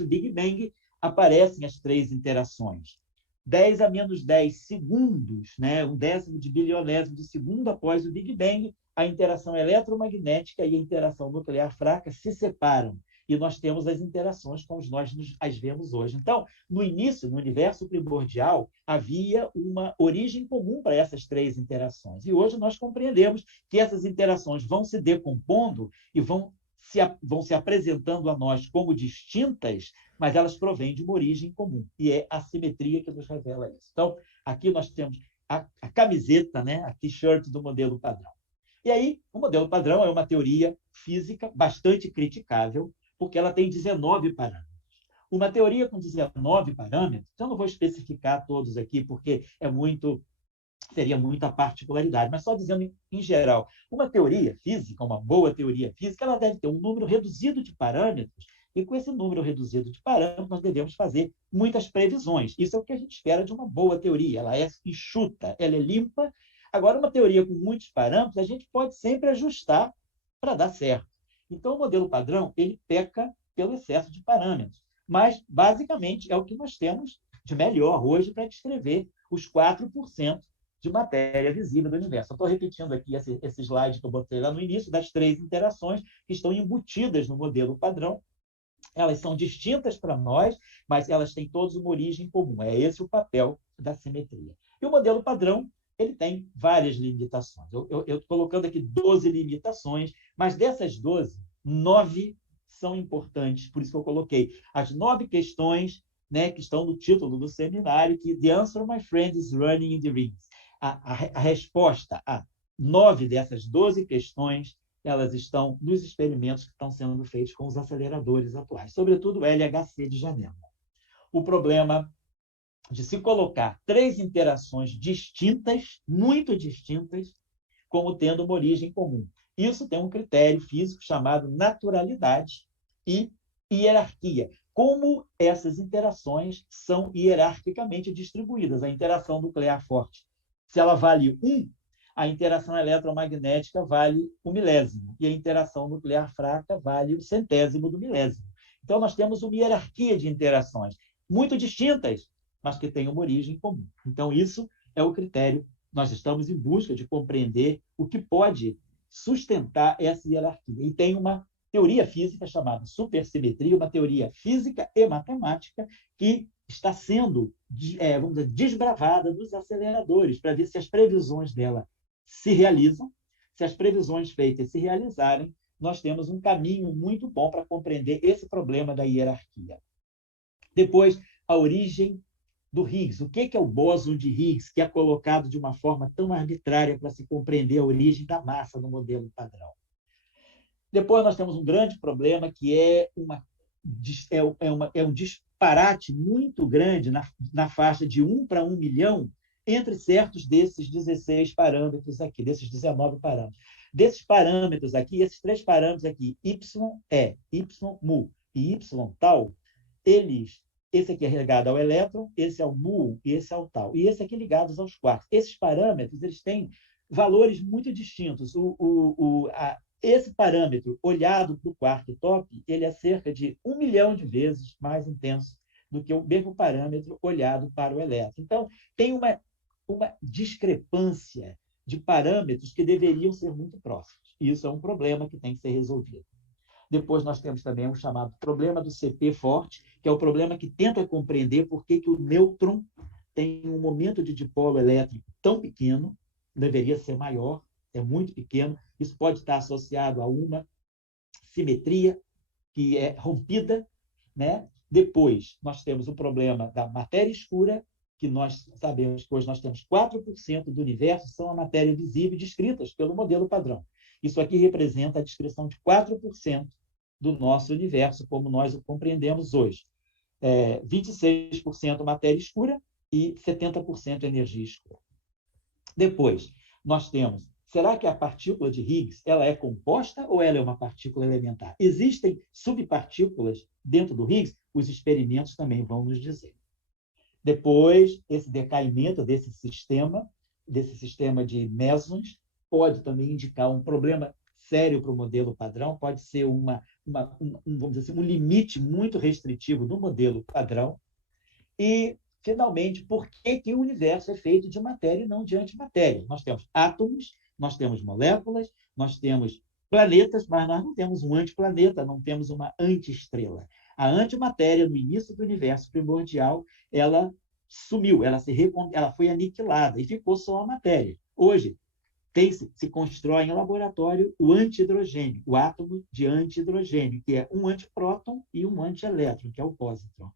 o Big Bang, aparecem as três interações. 10 a menos 10 segundos, né, um décimo de bilionésimo de segundo após o Big Bang, a interação eletromagnética e a interação nuclear fraca se separam. E nós temos as interações como nós as vemos hoje. Então, no início, no universo primordial, havia uma origem comum para essas três interações. E hoje nós compreendemos que essas interações vão se decompondo e vão se apresentando a nós como distintas, mas elas provêm de uma origem comum. E é a simetria que nos revela isso. Então, aqui nós temos a camiseta, né, a t-shirt do modelo padrão. E aí, o modelo padrão é uma teoria física bastante criticável, porque ela tem 19 parâmetros. Uma teoria com 19 parâmetros, eu não vou especificar todos aqui, porque seria muita particularidade, mas só dizendo em geral, uma teoria física, uma boa teoria física, ela deve ter um número reduzido de parâmetros, e com esse número reduzido de parâmetros, nós devemos fazer muitas previsões. Isso é o que a gente espera de uma boa teoria. Ela é enxuta, ela é limpa. Agora, uma teoria com muitos parâmetros, a gente pode sempre ajustar para dar certo. Então, o modelo padrão, ele peca pelo excesso de parâmetros. Mas, basicamente, é o que nós temos de melhor hoje para descrever os 4% de matéria visível do universo. Eu estou repetindo aqui esse slide que eu botei lá no início, das três interações que estão embutidas no modelo padrão. Elas são distintas para nós, mas elas têm todas uma origem comum. É esse o papel da simetria. E o modelo padrão, ele tem várias limitações. Eu estou colocando aqui 12 limitações, mas dessas 12, 9 são importantes, por isso que eu coloquei as 9 questões, né, que estão no título do seminário, que The Answer, My Friend, is Running in the Rings. A resposta a 9 dessas 12 questões, elas estão nos experimentos que estão sendo feitos com os aceleradores atuais, sobretudo o LHC de janela. O problema de se colocar três interações distintas, muito distintas, como tendo uma origem comum. Isso tem um critério físico chamado naturalidade e hierarquia. Como essas interações são hierarquicamente distribuídas. A interação nuclear forte, se ela vale 1, a interação eletromagnética vale o milésimo, e a interação nuclear fraca vale o centésimo do milésimo. Então, nós temos uma hierarquia de interações muito distintas, mas que têm uma origem comum. Então, isso é o critério. Nós estamos em busca de compreender o que pode sustentar essa hierarquia. E tem uma teoria física chamada supersimetria, uma teoria física e matemática que está sendo, vamos dizer, desbravada dos aceleradores para ver se as previsões dela se realizam. Se as previsões feitas se realizarem, nós temos um caminho muito bom para compreender esse problema da hierarquia. Depois, a origem do Higgs. O que é o bóson de Higgs, que é colocado de uma forma tão arbitrária para se compreender a origem da massa no modelo padrão? Depois, nós temos um grande problema, que é um disparate muito grande na faixa de 1 para 1 milhão entre certos desses 16 parâmetros aqui, desses 19 parâmetros. Desses parâmetros aqui, esses três parâmetros aqui, y mu e y tau, esse aqui é ligado ao elétron, esse é o mu e esse é o tau. E esse aqui ligados aos quarks. Esses parâmetros, eles têm valores muito distintos. Esse parâmetro, olhado para o quark top, ele é cerca de 1 milhão de vezes mais intenso do que o mesmo parâmetro olhado para o elétron. Então, tem uma discrepância de parâmetros que deveriam ser muito próximos. Isso é um problema que tem que ser resolvido. Depois nós temos também o chamado problema do CP forte, que é o problema que tenta compreender por que o nêutron tem um momento de dipolo elétrico tão pequeno, deveria ser maior, é muito pequeno. Isso pode estar associado a uma simetria que é rompida, né? Depois, nós temos o problema da matéria escura, que nós sabemos que hoje nós temos 4% do universo são a matéria visível descritas pelo modelo padrão. Isso aqui representa a descrição de 4% do nosso universo, como nós o compreendemos hoje. 26% matéria escura e 70% energia escura. Depois, nós temos, será que a partícula de Higgs ela é composta ou ela é uma partícula elementar? Existem subpartículas dentro do Higgs? Os experimentos também vão nos dizer. Depois, esse decaimento desse sistema de mesons, pode também indicar um problema sério para o modelo padrão, pode ser vamos dizer assim, um limite muito restritivo do modelo padrão. E, finalmente, por que o universo é feito de matéria e não de antimatéria? Nós temos átomos, nós temos moléculas, nós temos planetas, mas nós não temos um antiplaneta, não temos uma antiestrela. A antimatéria, no início do universo primordial, ela sumiu, ela foi aniquilada e ficou só a matéria. Hoje, se constrói em laboratório o antihidrogênio, o átomo de antihidrogênio, que é um antipróton e um antielétron, que é o pósitron.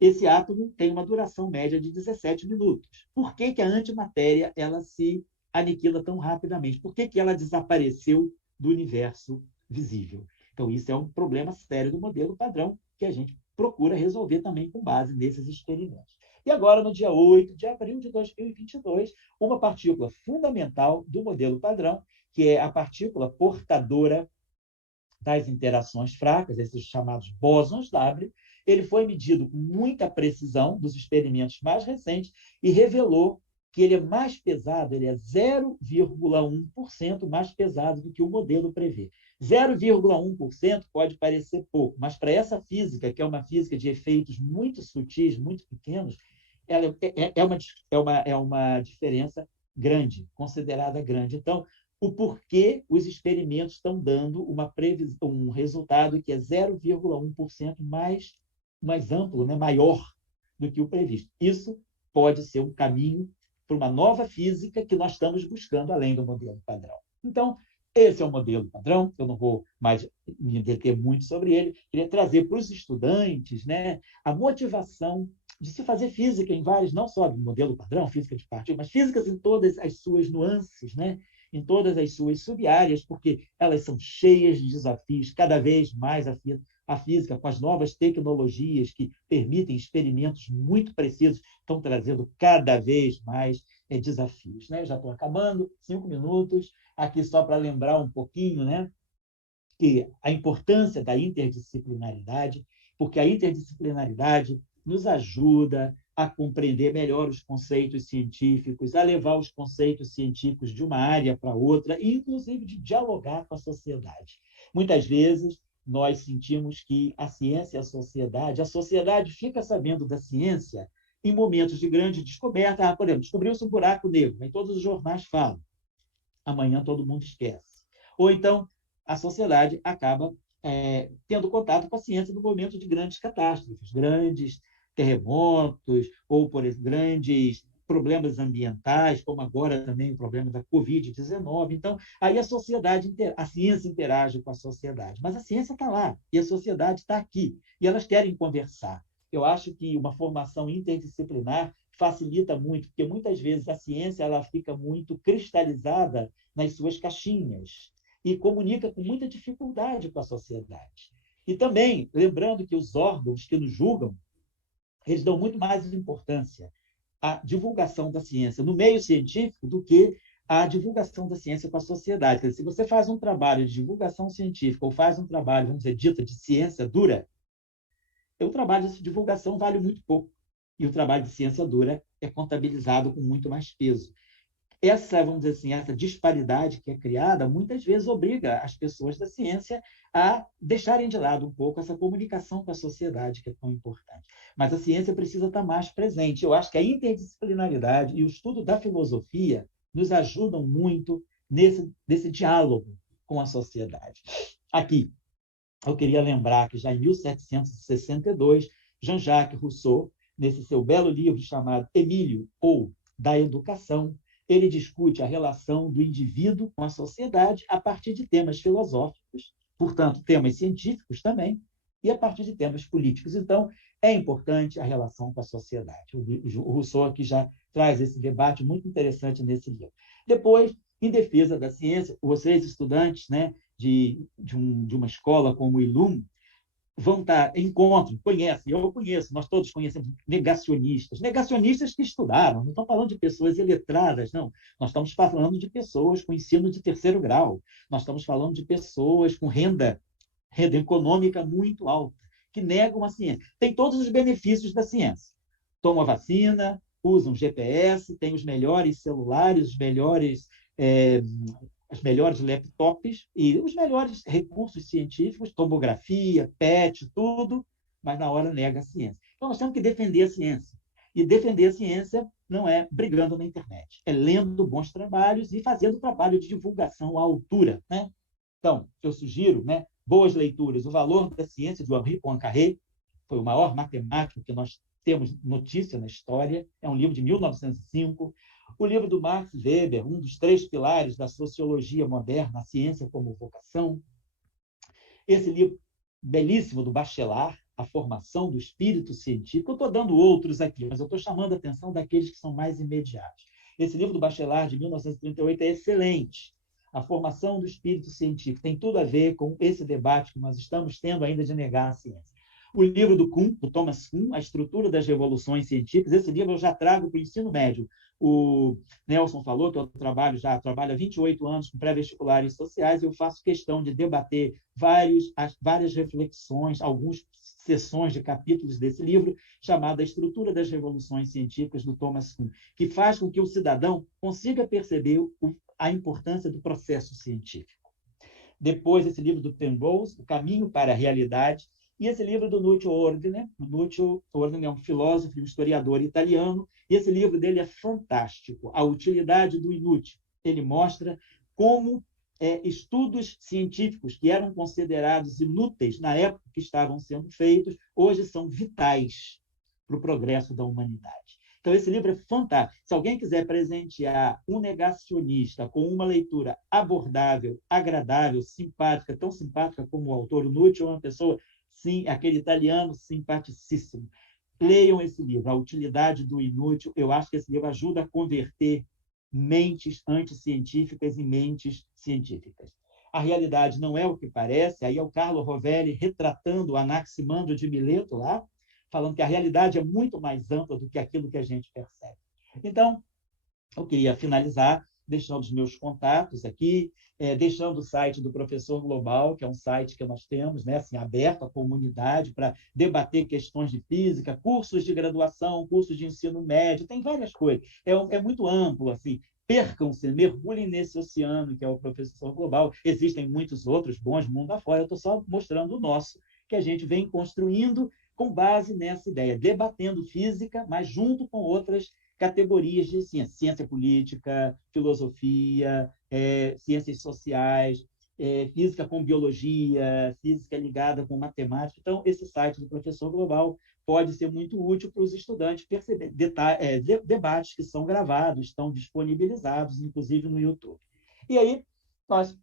Esse átomo tem uma duração média de 17 minutos. Por que a antimatéria ela se aniquila tão rapidamente? Por que ela desapareceu do universo visível? Então, isso é um problema sério do modelo padrão que a gente procura resolver também com base nesses experimentos. E agora, no dia 8 de abril de 2022, uma partícula fundamental do modelo padrão, que é a partícula portadora das interações fracas, esses chamados bósons W, ele foi medido com muita precisão dos experimentos mais recentes e revelou que ele é mais pesado, ele é 0,1% mais pesado do que o modelo prevê. 0,1% pode parecer pouco, mas para essa física, que é uma física de efeitos muito sutis, muito pequenos, ela é uma diferença grande, considerada grande. Então, o porquê os experimentos estão dando um resultado que é 0,1% mais amplo, né, maior do que o previsto. Isso pode ser um caminho para uma nova física que nós estamos buscando além do modelo padrão. Então, esse é o modelo padrão, eu não vou mais me deter muito sobre ele, queria trazer para os estudantes, né, a motivação de se fazer física em vários, não só do modelo padrão, física de partículas, mas físicas em todas as suas nuances, né, em todas as suas sub-áreas, porque elas são cheias de desafios, cada vez mais a física, com as novas tecnologias que permitem experimentos muito precisos, estão trazendo cada vez mais desafios. Né? Já estou acabando, 5 minutos, aqui só para lembrar um pouquinho, né, que a importância da interdisciplinaridade, porque a interdisciplinaridade nos ajuda a compreender melhor os conceitos científicos, a levar os conceitos científicos de uma área para outra, e, inclusive, de dialogar com a sociedade. Muitas vezes, nós sentimos que a ciência e a sociedade fica sabendo da ciência em momentos de grande descoberta. Por exemplo, descobriu-se um buraco negro, em todos os jornais falam. Amanhã todo mundo esquece. Ou então, a sociedade acaba tendo contato com a ciência no momento de grandes catástrofes, grandes terremotos, ou, por exemplo, grandes problemas ambientais, como agora também o problema da Covid-19. Então, aí a ciência interage com a sociedade, mas a ciência está lá, e a sociedade está aqui, e elas querem conversar. Eu acho que uma formação interdisciplinar facilita muito, porque muitas vezes a ciência ela fica muito cristalizada nas suas caixinhas e comunica com muita dificuldade com a sociedade. E também, lembrando que os órgãos que nos julgam, eles dão muito mais importância à divulgação da ciência no meio científico do que à divulgação da ciência com a sociedade. Quer dizer, se você faz um trabalho de divulgação científica ou faz um trabalho, vamos dizer, dito de ciência dura, o trabalho de divulgação vale muito pouco. E o trabalho de ciência dura é contabilizado com muito mais peso. Essa, vamos dizer assim, essa disparidade que é criada, muitas vezes obriga as pessoas da ciência a deixarem de lado um pouco essa comunicação com a sociedade, que é tão importante. Mas a ciência precisa estar mais presente. Eu acho que a interdisciplinaridade e o estudo da filosofia nos ajudam muito nesse diálogo com a sociedade. Aqui, eu queria lembrar que já em 1762, Jean-Jacques Rousseau, nesse seu belo livro chamado Emílio, ou da Educação, ele discute a relação do indivíduo com a sociedade a partir de temas filosóficos, portanto, temas científicos também, e a partir de temas políticos. Então, é importante a relação com a sociedade. O Rousseau aqui já traz esse debate muito interessante nesse livro. Depois, em defesa da ciência, vocês, estudantes, né, de uma escola como o ILUM, vão estar conhecem, eu conheço, nós todos conhecemos negacionistas que estudaram, não estamos falando de pessoas iletradas, não. Nós estamos falando de pessoas com ensino de 3º grau, nós estamos falando de pessoas com renda econômica muito alta, que negam a ciência. Tem todos os benefícios da ciência. Tomam a vacina, usam GPS, têm os melhores celulares, os melhores laptops e os melhores recursos científicos, tomografia, PET, tudo, mas na hora nega a ciência. Então, nós temos que defender a ciência. E defender a ciência não é brigando na internet, é lendo bons trabalhos e fazendo trabalho de divulgação à altura. Né? Então, eu sugiro boas leituras. O Valor da Ciência, de Henri Poincaré, foi o maior matemático que nós temos notícia na história, é um livro de 1905. O livro do Max Weber, um dos 3 pilares da sociologia moderna, a ciência como vocação. Esse livro belíssimo do Bachelard, A Formação do Espírito Científico. Eu estou dando outros aqui, mas eu estou chamando a atenção daqueles que são mais imediatos. Esse livro do Bachelard, de 1938, é excelente. A Formação do Espírito Científico tem tudo a ver com esse debate que nós estamos tendo ainda de negar a ciência. O livro do Kuhn, do Thomas Kuhn, A Estrutura das Revoluções Científicas, esse livro eu já trago para o ensino médio. O Nelson falou que eu trabalho há 28 anos com pré-vestibulares sociais e eu faço questão de debater várias reflexões, algumas sessões de capítulos desse livro, chamado A Estrutura das Revoluções Científicas, do Thomas Kuhn, que faz com que o cidadão consiga perceber a importância do processo científico. Depois, esse livro do Penrose, O Caminho para a Realidade, e esse livro do Nuccio Ordine. O Nuccio Ordine é um filósofo e um historiador italiano, e esse livro dele é fantástico, A Utilidade do Inútil. Ele mostra como estudos científicos que eram considerados inúteis na época que estavam sendo feitos, hoje são vitais para o progresso da humanidade. Então, esse livro é fantástico. Se alguém quiser presentear um negacionista com uma leitura abordável, agradável, simpática, tão simpática como o autor, o Nuccio é uma pessoa, sim, aquele italiano simpaticíssimo. Leiam esse livro, A Utilidade do Inútil. Eu acho que esse livro ajuda a converter mentes anticientíficas em mentes científicas. a realidade não é o que parece. Aí é o Carlo Rovelli retratando o Anaximandro de Mileto lá, falando que a realidade é muito mais ampla do que aquilo que a gente percebe. Então, eu queria finalizar deixando os meus contatos aqui, deixando o site do Professor Global, que é um site que nós temos, né, assim, aberto à comunidade para debater questões de física, cursos de graduação, cursos de ensino médio, tem várias coisas. É muito amplo, assim. Percam-se, mergulhem nesse oceano que é o Professor Global. Existem muitos outros bons mundo afora, eu estou só mostrando o nosso, que a gente vem construindo com base nessa ideia, debatendo física, mas junto com outras categorias de ciência, ciência política, filosofia, ciências sociais, física com biologia, física ligada com matemática. Então, esse site do Professor Global pode ser muito útil para os estudantes perceber debates que são gravados, estão disponibilizados, inclusive no YouTube. E aí, nós,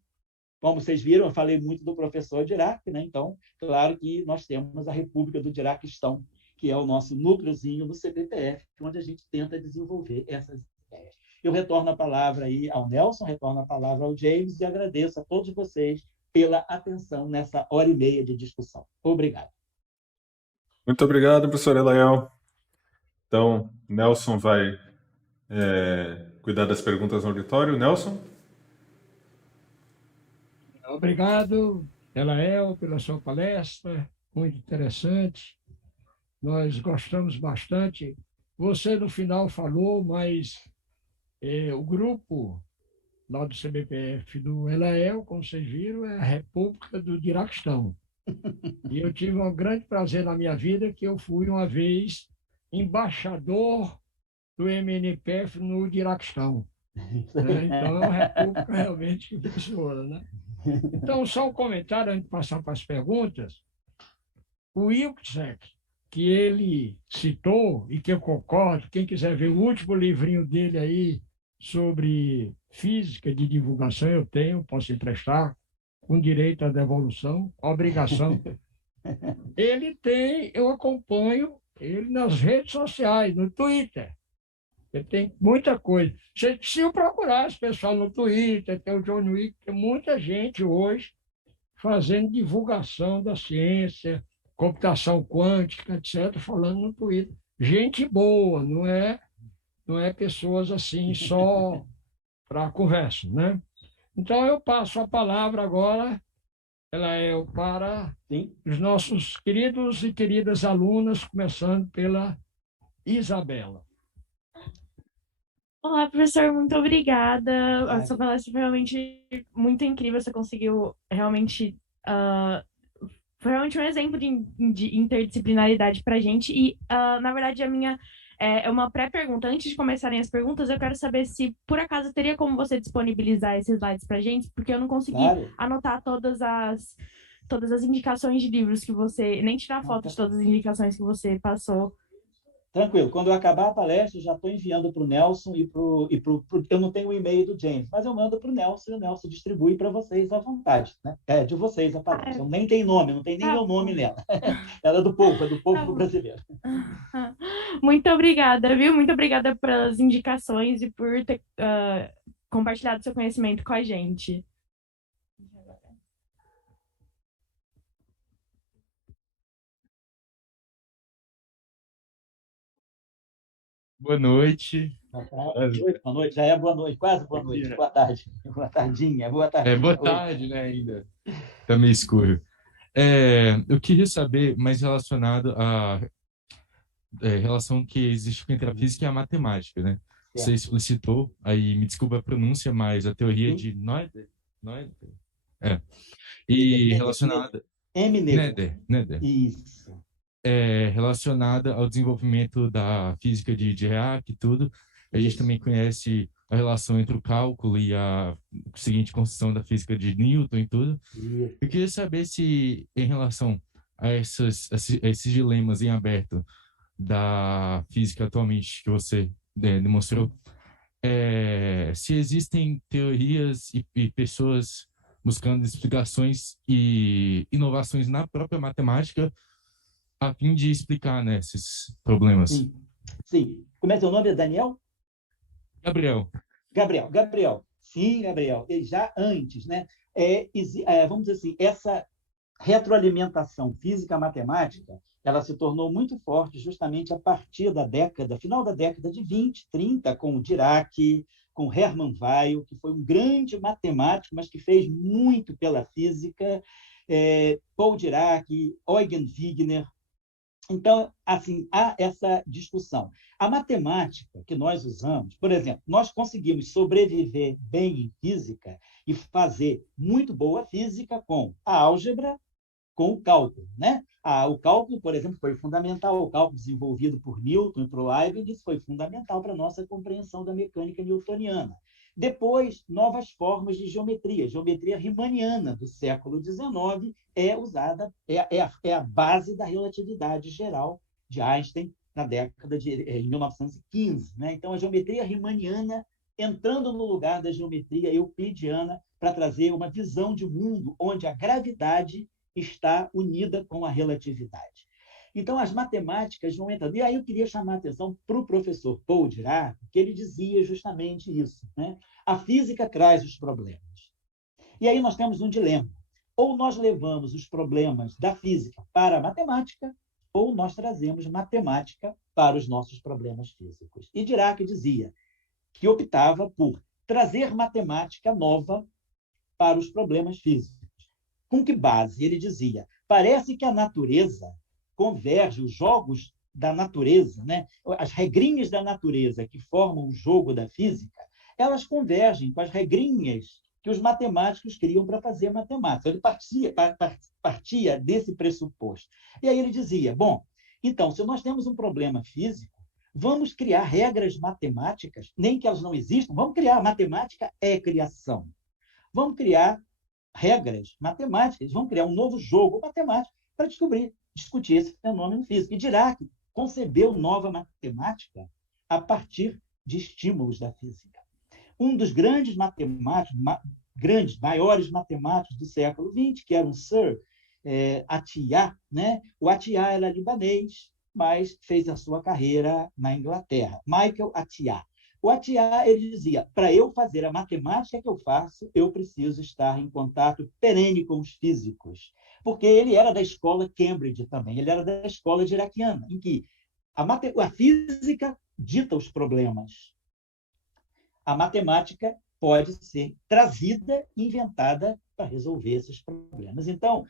como vocês viram, eu falei muito do professor Dirac, né? Então, claro que nós temos a República do Diraquistão, que é o nosso núcleozinho no CBPF, onde a gente tenta desenvolver essas ideias. Eu retorno a palavra aí ao Nelson, retorno a palavra ao James e agradeço a todos vocês pela atenção nessa hora e meia de discussão. Obrigado. Muito obrigado, professor Elael. Então, Nelson vai cuidar das perguntas no auditório. Nelson? Obrigado, Elael, pela sua palestra, muito interessante. Nós gostamos bastante. Você, no final, falou, mas o grupo lá do CBPF do Elael, como vocês viram, é a República do Diraquistão. E eu tive um grande prazer na minha vida, que eu fui uma vez embaixador do MNPF no Diraquistão. Né? Então, é uma república realmente que funciona, né? Então, só um comentário antes de passar para as perguntas. O Wilczek, que ele citou e que eu concordo, quem quiser ver o último livrinho dele aí sobre física de divulgação, eu tenho, posso emprestar, com direito à devolução, obrigação. Ele tem, eu acompanho ele nas redes sociais, no Twitter. Ele tem muita coisa. Se eu procurar esse pessoal no Twitter, tem o John Wick, tem muita gente hoje fazendo divulgação da ciência, computação quântica, etc., falando no Twitter. Gente boa, não é pessoas assim só para conversa, né? Então, eu passo a palavra agora, para Sim. os nossos queridos e queridas alunas, começando pela Isabela. Olá, professor, muito obrigada. A sua palestra foi realmente muito incrível. Você conseguiu realmente... foi realmente um exemplo de interdisciplinaridade para a gente. E, na verdade, a minha é uma pré-pergunta. Antes de começarem as perguntas, eu quero saber se, por acaso, teria como você disponibilizar esses slides para a gente, porque eu não consegui anotar todas as indicações de livros que você... Nem tirar foto de todas as indicações que você passou. Tranquilo. Quando eu acabar a palestra, já estou enviando para o Nelson eu não tenho o e-mail do James, mas eu mando para o Nelson e o Nelson distribui para vocês à vontade, né? É de vocês a palestra. Nem tem nome, não tem nem meu nome nela. Ela é do povo brasileiro. Muito obrigada, viu? Muito obrigada pelas indicações e por ter compartilhado seu conhecimento com a gente. Boa noite. Boa noite, já é boa noite, quase boa noite. Boa tarde. Boa tardinha, boa tarde. Boa tarde, né, ainda. Tá meio escuro. Eu queria saber mais relacionado à relação que existe entre a física e a matemática, né? Você explicitou, aí me desculpa a pronúncia, mas a teoria de Noether? E relacionada... Noether. Isso. Relacionada ao desenvolvimento da física de Dirac e tudo. A gente também conhece a relação entre o cálculo e a seguinte construção da física de Newton e tudo. Eu queria saber se, em relação a esses dilemas em aberto da física atualmente que você demonstrou, se existem teorias e pessoas buscando explicações e inovações na própria matemática a fim de explicar, né, esses problemas. Sim. Como é seu nome? É Daniel? Gabriel. Gabriel. Sim, Gabriel, e já antes, né? Vamos dizer assim, essa retroalimentação física-matemática, ela se tornou muito forte justamente a partir final da década de 20, 30, com o Dirac, com Hermann Weyl, que foi um grande matemático, mas que fez muito pela física, Paul Dirac, Eugen Wigner. Então, assim, há essa discussão. A matemática que nós usamos, por exemplo, nós conseguimos sobreviver bem em física e fazer muito boa física com a álgebra, com o cálculo, né? O cálculo, por exemplo, foi fundamental. O cálculo desenvolvido por Newton e por Leibniz foi fundamental para a nossa compreensão da mecânica newtoniana. Depois, novas formas de geometria. Geometria riemanniana do século XIX é usada, é a base da relatividade geral de Einstein na década em 1915. Né? Então, a geometria riemanniana entrando no lugar da geometria euclidiana para trazer uma visão de mundo onde a gravidade está unida com a relatividade. Então, as matemáticas vão entrando. E aí eu queria chamar a atenção para o professor Paul Dirac, que ele dizia justamente isso. Né? A física traz os problemas. E aí nós temos um dilema. Ou nós levamos os problemas da física para a matemática, ou nós trazemos matemática para os nossos problemas físicos. E Dirac dizia que optava por trazer matemática nova para os problemas físicos. Com que base? Ele dizia, parece que a natureza converge, os jogos da natureza, né? As regrinhas da natureza que formam o jogo da física, elas convergem com as regrinhas que os matemáticos criam para fazer matemática. Ele partia desse pressuposto. E aí ele dizia, bom, então, se nós temos um problema físico, vamos criar regras matemáticas, nem que elas não existam, vamos criar. Matemática é criação. Vamos criar regras matemáticas, vamos criar um novo jogo matemático para discutir esse fenômeno físico. E Dirac concebeu nova matemática a partir de estímulos da física. Um dos grandes matemáticos, maiores matemáticos do século XX, que era um Sir Atiyah, né? O Atiyah era libanês, mas fez a sua carreira na Inglaterra. Michael Atiyah. O Atiyah, ele dizia, para eu fazer a matemática que eu faço, eu preciso estar em contato perene com os físicos. Porque ele era da escola Cambridge também, ele era da escola diraciana, em que a física dita os problemas. A matemática pode ser trazida, inventada para resolver esses problemas. Então,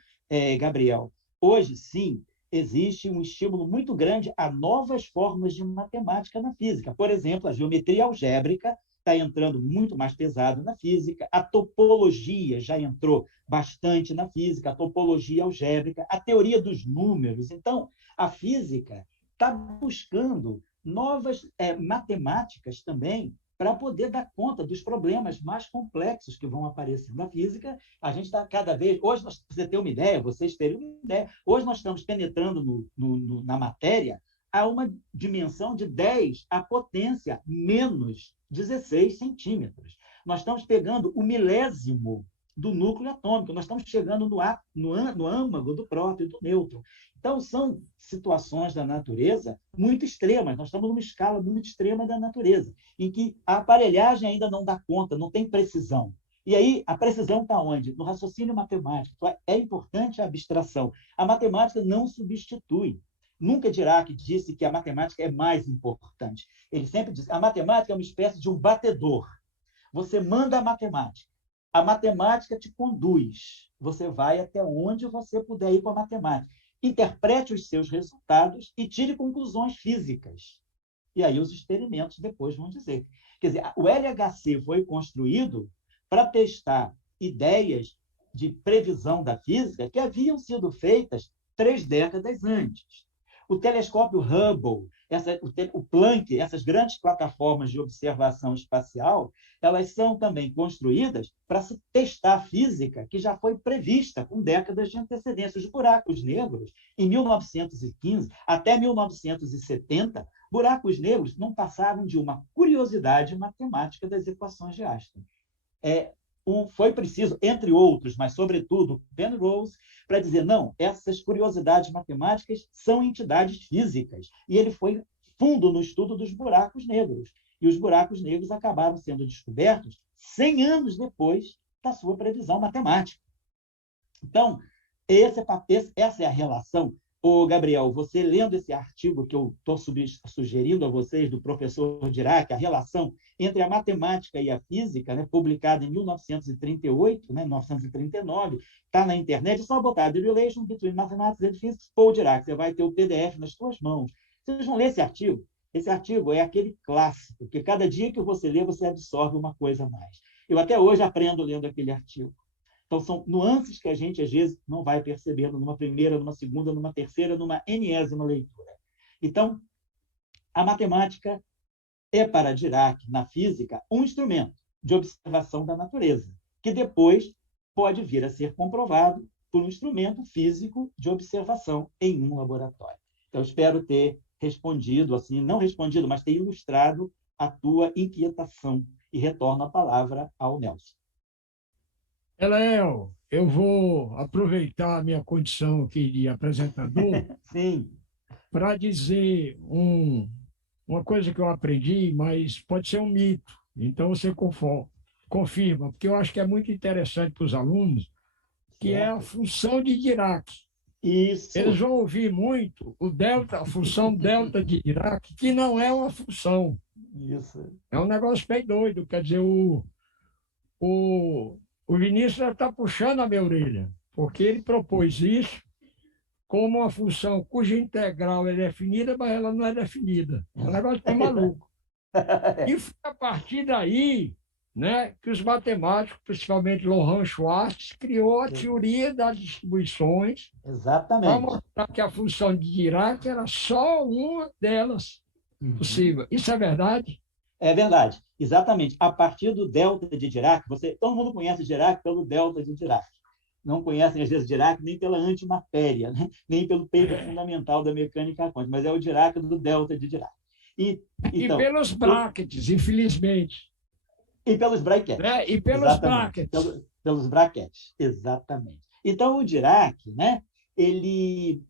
Gabriel, hoje sim, existe um estímulo muito grande a novas formas de matemática na física. Por exemplo, a geometria algébrica está entrando muito mais pesado na física, a topologia já entrou bastante na física, a topologia algébrica, a teoria dos números. Então, a física está buscando novas matemáticas também para poder dar conta dos problemas mais complexos que vão aparecer na física. A gente está cada vez... Hoje, para você ter uma ideia, vocês terem uma ideia, hoje nós estamos penetrando na matéria a uma dimensão de 10 à potência menos 16 centímetros. Nós estamos pegando o milésimo do núcleo atômico, nós estamos chegando no âmago do próton e do nêutron. Então, são situações da natureza muito extremas, nós estamos numa escala muito extrema da natureza, em que a aparelhagem ainda não dá conta, não tem precisão. E aí, a precisão está onde? No raciocínio matemático. É importante a abstração. A matemática não substitui. Nunca Dirac disse que a matemática é mais importante. Ele sempre diz que a matemática é uma espécie de um batedor. Você manda a matemática te conduz. Você vai até onde você puder ir com a matemática. Interprete os seus resultados e tire conclusões físicas. E aí os experimentos depois vão dizer. Quer dizer, o LHC foi construído para testar ideias de previsão da física que haviam sido feitas 3 décadas antes. O telescópio Hubble, o Planck, essas grandes plataformas de observação espacial, elas são também construídas para se testar a física que já foi prevista com décadas de antecedência. Os buracos negros, em 1915 até 1970, buracos negros não passavam de uma curiosidade matemática das equações de Einstein. Foi preciso, entre outros, mas sobretudo Penrose, para dizer, não, essas curiosidades matemáticas são entidades físicas. E ele foi fundo no estudo dos buracos negros. E os buracos negros acabaram sendo descobertos 100 anos depois da sua previsão matemática. Então, essa é a relação. Ô, Gabriel, você lendo esse artigo que eu estou sugerindo a vocês, do professor Dirac, a relação entre a matemática e a física, né, publicada em 1938, né, 1939, está na internet, é só botar The Relation Between Mathematics and Physics, Paul Dirac, você vai ter o PDF nas suas mãos. Vocês vão ler esse artigo? Esse artigo é aquele clássico, que cada dia que você lê, você absorve uma coisa a mais. Eu até hoje aprendo lendo aquele artigo. Então, são nuances que a gente, às vezes, não vai percebendo numa primeira, numa segunda, numa terceira, numa enésima leitura. Então, a matemática é, para Dirac, na física, um instrumento de observação da natureza, que depois pode vir a ser comprovado por um instrumento físico de observação em um laboratório. Então, espero ter respondido, assim, não respondido, mas ter ilustrado a tua inquietação. E retorno a palavra ao Nelson. Léo, eu vou aproveitar a minha condição aqui de apresentador para dizer uma coisa que eu aprendi, mas pode ser um mito. Então, você confirma, porque eu acho que é muito interessante para os alunos, que é a função de Dirac. Isso. Eles vão ouvir muito a função delta de Dirac, que não é uma função. Isso. É um negócio bem doido. Quer dizer, o Vinícius está puxando a minha orelha, porque ele propôs isso como uma função cuja integral é definida, mas ela não é definida. É um negócio bem maluco. E foi a partir daí, né, que os matemáticos, principalmente Lohan Schwartz, criou a teoria das distribuições. Exatamente. Para mostrar que a função de Dirac era só uma delas possível. Isso é verdade? É verdade, exatamente. A partir do delta de Dirac, todo mundo conhece Dirac pelo delta de Dirac. Não conhecem, às vezes, Dirac nem pela antimatéria, né? Nem pelo paper fundamental da mecânica quântica, mas é o Dirac do delta de Dirac. Então, e pelos brackets, infelizmente. E pelos brackets. Né? E pelos brackets. Pelos brackets, exatamente. Então, o Dirac, né, ele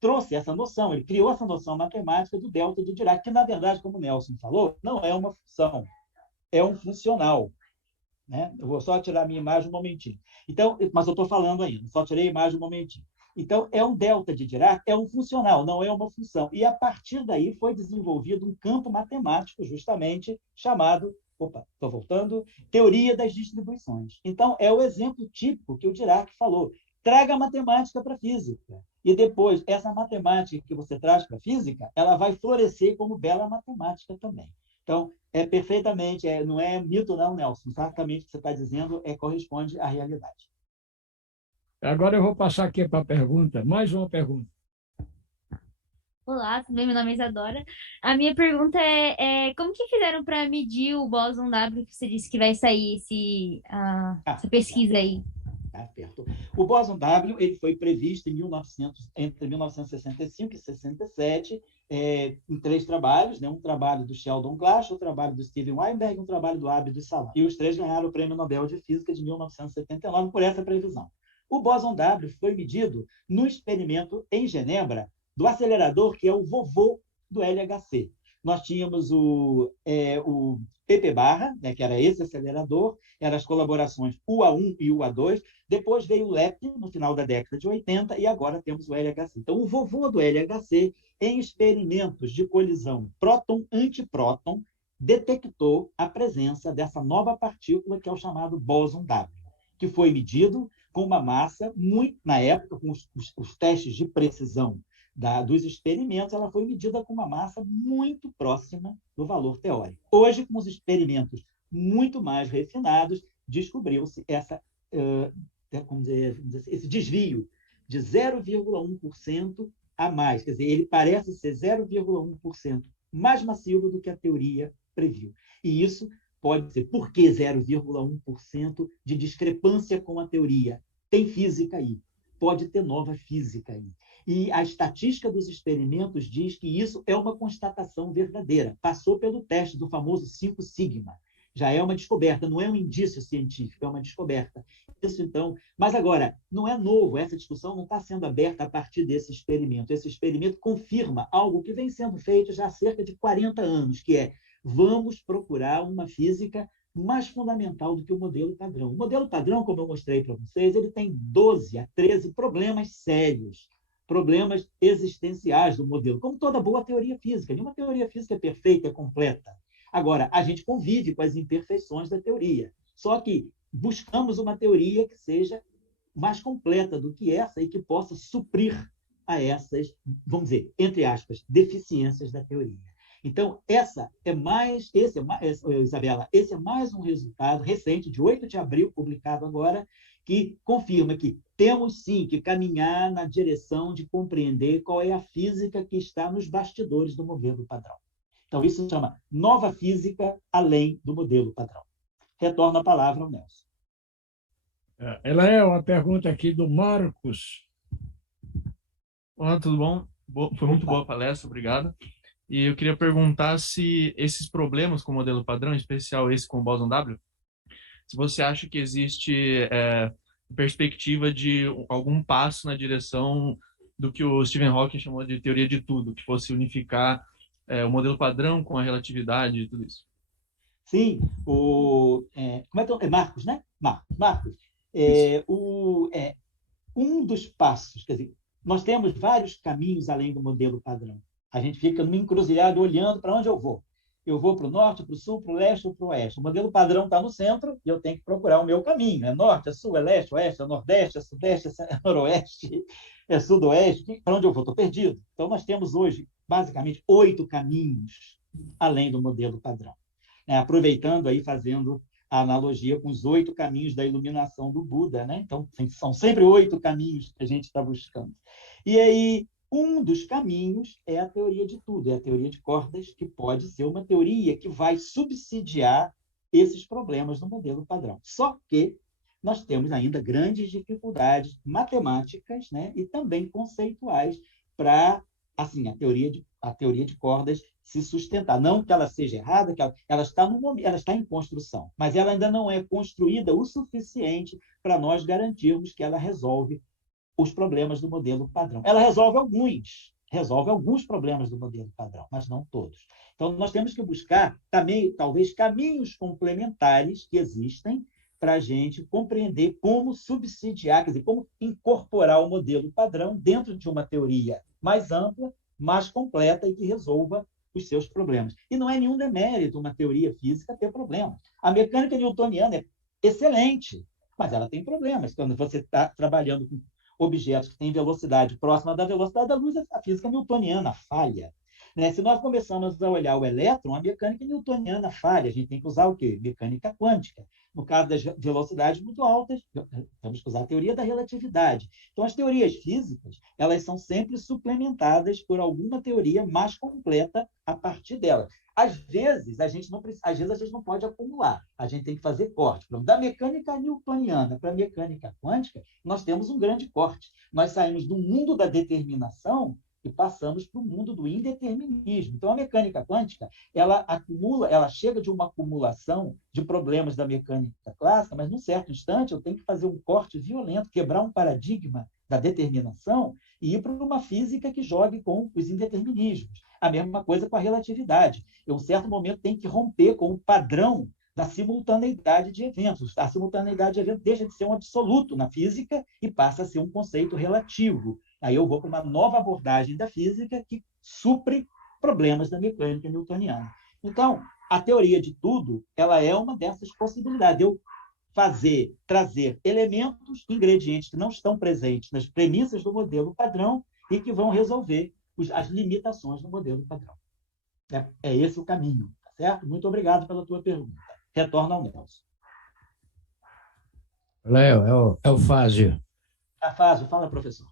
trouxe essa noção, ele criou essa noção matemática do delta de Dirac, que, na verdade, como o Nelson falou, não é uma função, é um funcional. Né? Eu vou só tirar a minha imagem um momentinho. Então, mas eu estou falando ainda, só tirei a imagem um momentinho. Então, é um delta de Dirac, é um funcional, não é uma função. E, a partir daí, foi desenvolvido um campo matemático, justamente, chamado, estou voltando, teoria das distribuições. Então, é o exemplo típico que o Dirac falou. Traga a matemática para a física. E depois, essa matemática que você traz para a física, ela vai florescer como bela matemática também. Então, perfeitamente, não é mito não, Nelson. Exatamente o que você está dizendo corresponde à realidade. Agora eu vou passar aqui para a pergunta. Mais uma pergunta. Olá, tudo bem? Meu nome é Isadora. A minha pergunta é como que fizeram para medir o bóson W que você disse que vai sair essa pesquisa aí? Perto. O bóson W ele foi previsto entre 1965 e 67 em 3 trabalhos, né? Um trabalho do Sheldon Glashow, um trabalho do Steven Weinberg, um trabalho do Abid Salam. E os 3 ganharam o Prêmio Nobel de Física de 1979 por essa previsão. O bóson W foi medido no experimento em Genebra do acelerador que é o vovô do LHC. Nós tínhamos o PP barra, né, que era esse acelerador, eram as colaborações UA1 e UA2, depois veio o LEP no final da década de 80 e agora temos o LHC. Então, o vovô do LHC, em experimentos de colisão próton-antipróton, detectou a presença dessa nova partícula que é o chamado bóson W, que foi medido com uma massa muito, na época, com os testes de precisão dos experimentos, ela foi medida com uma massa muito próxima do valor teórico. Hoje, com os experimentos muito mais refinados, descobriu-se esse desvio de 0,1% a mais. Quer dizer, ele parece ser 0,1% mais massivo do que a teoria previu. E isso pode ser por que 0,1% de discrepância com a teoria? Tem física aí. Pode ter nova física aí. E a estatística dos experimentos diz que isso é uma constatação verdadeira. Passou pelo teste do famoso 5 sigma. Já é uma descoberta, não é um indício científico, é uma descoberta. Isso, então, mas agora, não é novo, essa discussão não está sendo aberta a partir desse experimento. Esse experimento confirma algo que vem sendo feito já há cerca de 40 anos, que é vamos procurar uma física mais fundamental do que o modelo padrão. O modelo padrão, como eu mostrei para vocês, ele tem 12 a 13 problemas sérios, problemas existenciais do modelo, como toda boa teoria física. Nenhuma teoria física é perfeita, é completa. Agora, a gente convive com as imperfeições da teoria. Só que buscamos uma teoria que seja mais completa do que essa e que possa suprir a essas, vamos dizer, entre aspas, deficiências da teoria. Então, Isabela, esse é mais um resultado recente, de 8 de abril, publicado agora, que confirma que temos, sim, que caminhar na direção de compreender qual é a física que está nos bastidores do modelo padrão. Então, isso se chama nova física além do modelo padrão. Retorno a palavra ao Nelson. Ela é uma pergunta aqui do Marcos. Olá, tudo bom? Foi muito boa a palestra, obrigado. E eu queria perguntar se esses problemas com o modelo padrão, em especial esse com o bóson W, se você acha que existe perspectiva de algum passo na direção do que o Stephen Hawking chamou de teoria de tudo, que fosse unificar o modelo padrão com a relatividade e tudo isso. Sim, como é que é Marcos, né? Marcos. Um dos passos, quer dizer, nós temos vários caminhos além do modelo padrão. A gente fica numa encruzilhada olhando para onde eu vou. Eu vou para o norte, para o sul, para o leste ou para o oeste. O modelo padrão está no centro e eu tenho que procurar o meu caminho. É norte, é sul, é leste, oeste, é nordeste, é sudeste, é noroeste, é sudoeste. Para onde eu vou? Estou perdido. Então, nós temos hoje, basicamente, 8 caminhos além do modelo padrão. Aproveitando aí, fazendo a analogia com os 8 caminhos da iluminação do Buda, né? Então, são sempre 8 caminhos que a gente está buscando. E aí, um dos caminhos é a teoria de tudo, é a teoria de cordas, que pode ser uma teoria que vai subsidiar esses problemas no modelo padrão. Só que nós temos ainda grandes dificuldades matemáticas, né, e também conceituais para assim, a teoria de cordas se sustentar. Não que ela seja errada, que ela está em construção, mas ela ainda não é construída o suficiente para nós garantirmos que ela resolve os problemas do modelo padrão. Ela resolve alguns problemas do modelo padrão, mas não todos. Então, nós temos que buscar também, talvez, caminhos complementares que existem para a gente compreender como subsidiar, quer dizer, como incorporar o modelo padrão dentro de uma teoria mais ampla, mais completa e que resolva os seus problemas. E não é nenhum demérito uma teoria física ter problemas. A mecânica newtoniana é excelente, mas ela tem problemas. Quando você está trabalhando com objetos que têm velocidade próxima da velocidade da luz, a física newtoniana falha. Se nós começamos a olhar o elétron, a mecânica newtoniana falha. A gente tem que usar o quê? Mecânica quântica. No caso das velocidades muito altas, temos que usar a teoria da relatividade. Então, as teorias físicas, elas são sempre suplementadas por alguma teoria mais completa a partir dela. Às vezes, a gente não pode acumular. A gente tem que fazer corte. Da mecânica newtoniana para a mecânica quântica, nós temos um grande corte. Nós saímos do mundo da determinação e passamos para o mundo do indeterminismo. Então, a mecânica quântica, ela chega de uma acumulação de problemas da mecânica clássica, mas, num certo instante, eu tenho que fazer um corte violento, quebrar um paradigma da determinação e ir para uma física que jogue com os indeterminismos. A mesma coisa com a relatividade. Em um certo momento, tem que romper com o padrão da simultaneidade de eventos. A simultaneidade de eventos deixa de ser um absoluto na física e passa a ser um conceito relativo. Aí eu vou para uma nova abordagem da física que supre problemas da mecânica newtoniana. Então, a teoria de tudo, ela é uma dessas possibilidades. Eu trazer elementos, ingredientes que não estão presentes nas premissas do modelo padrão e que vão resolver as limitações do modelo padrão. É esse o caminho, tá certo? Muito obrigado pela tua pergunta. Retorno ao Nelson. Léo, é o Fázio. Fázio, fala, professor.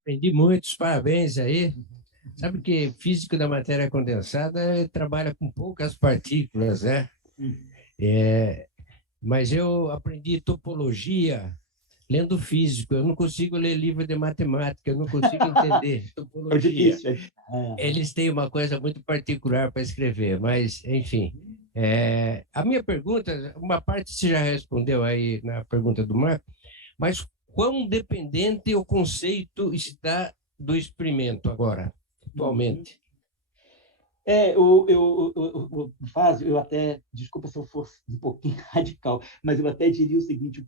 Aprendi muitos, parabéns aí. Sabe que físico da matéria condensada trabalha com poucas partículas, né? Mas eu aprendi topologia lendo físico. Eu não consigo ler livro de matemática, eu não consigo entender topologia. É difícil. Eles têm uma coisa muito particular para escrever, mas, enfim. A minha pergunta, uma parte você já respondeu aí na pergunta do Marco, mas quão dependente o conceito está do experimento agora, atualmente? Fábio, eu até, desculpa se eu for um pouquinho radical, mas eu até diria o seguinte,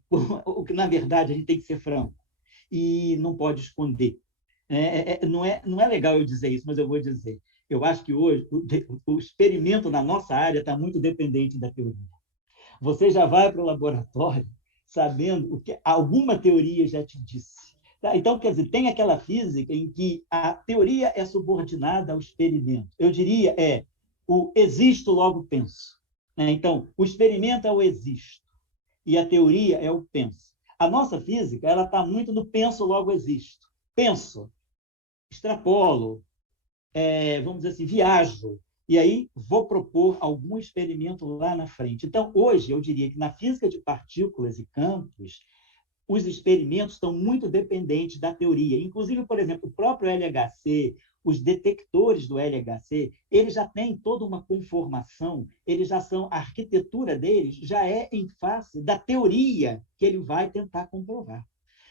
que na verdade a gente tem que ser franco e não pode esconder. Não é legal eu dizer isso, mas eu vou dizer. Eu acho que hoje o experimento na nossa área está muito dependente da teoria. Você já vai para o laboratório sabendo o que alguma teoria já te disse. Tá? Então, quer dizer, tem aquela física em que a teoria é subordinada ao experimento. Eu diria o existo, logo penso. Então, o experimento é o existo e a teoria é o penso. A nossa física ela está muito no penso, logo existo. Penso, extrapolo, vamos dizer assim, viajo, e aí vou propor algum experimento lá na frente. Então, hoje, eu diria que na física de partículas e campos, os experimentos estão muito dependentes da teoria. Inclusive, por exemplo, o próprio LHC, os detectores do LHC, eles já têm toda uma conformação, a arquitetura deles já é em face da teoria que ele vai tentar comprovar.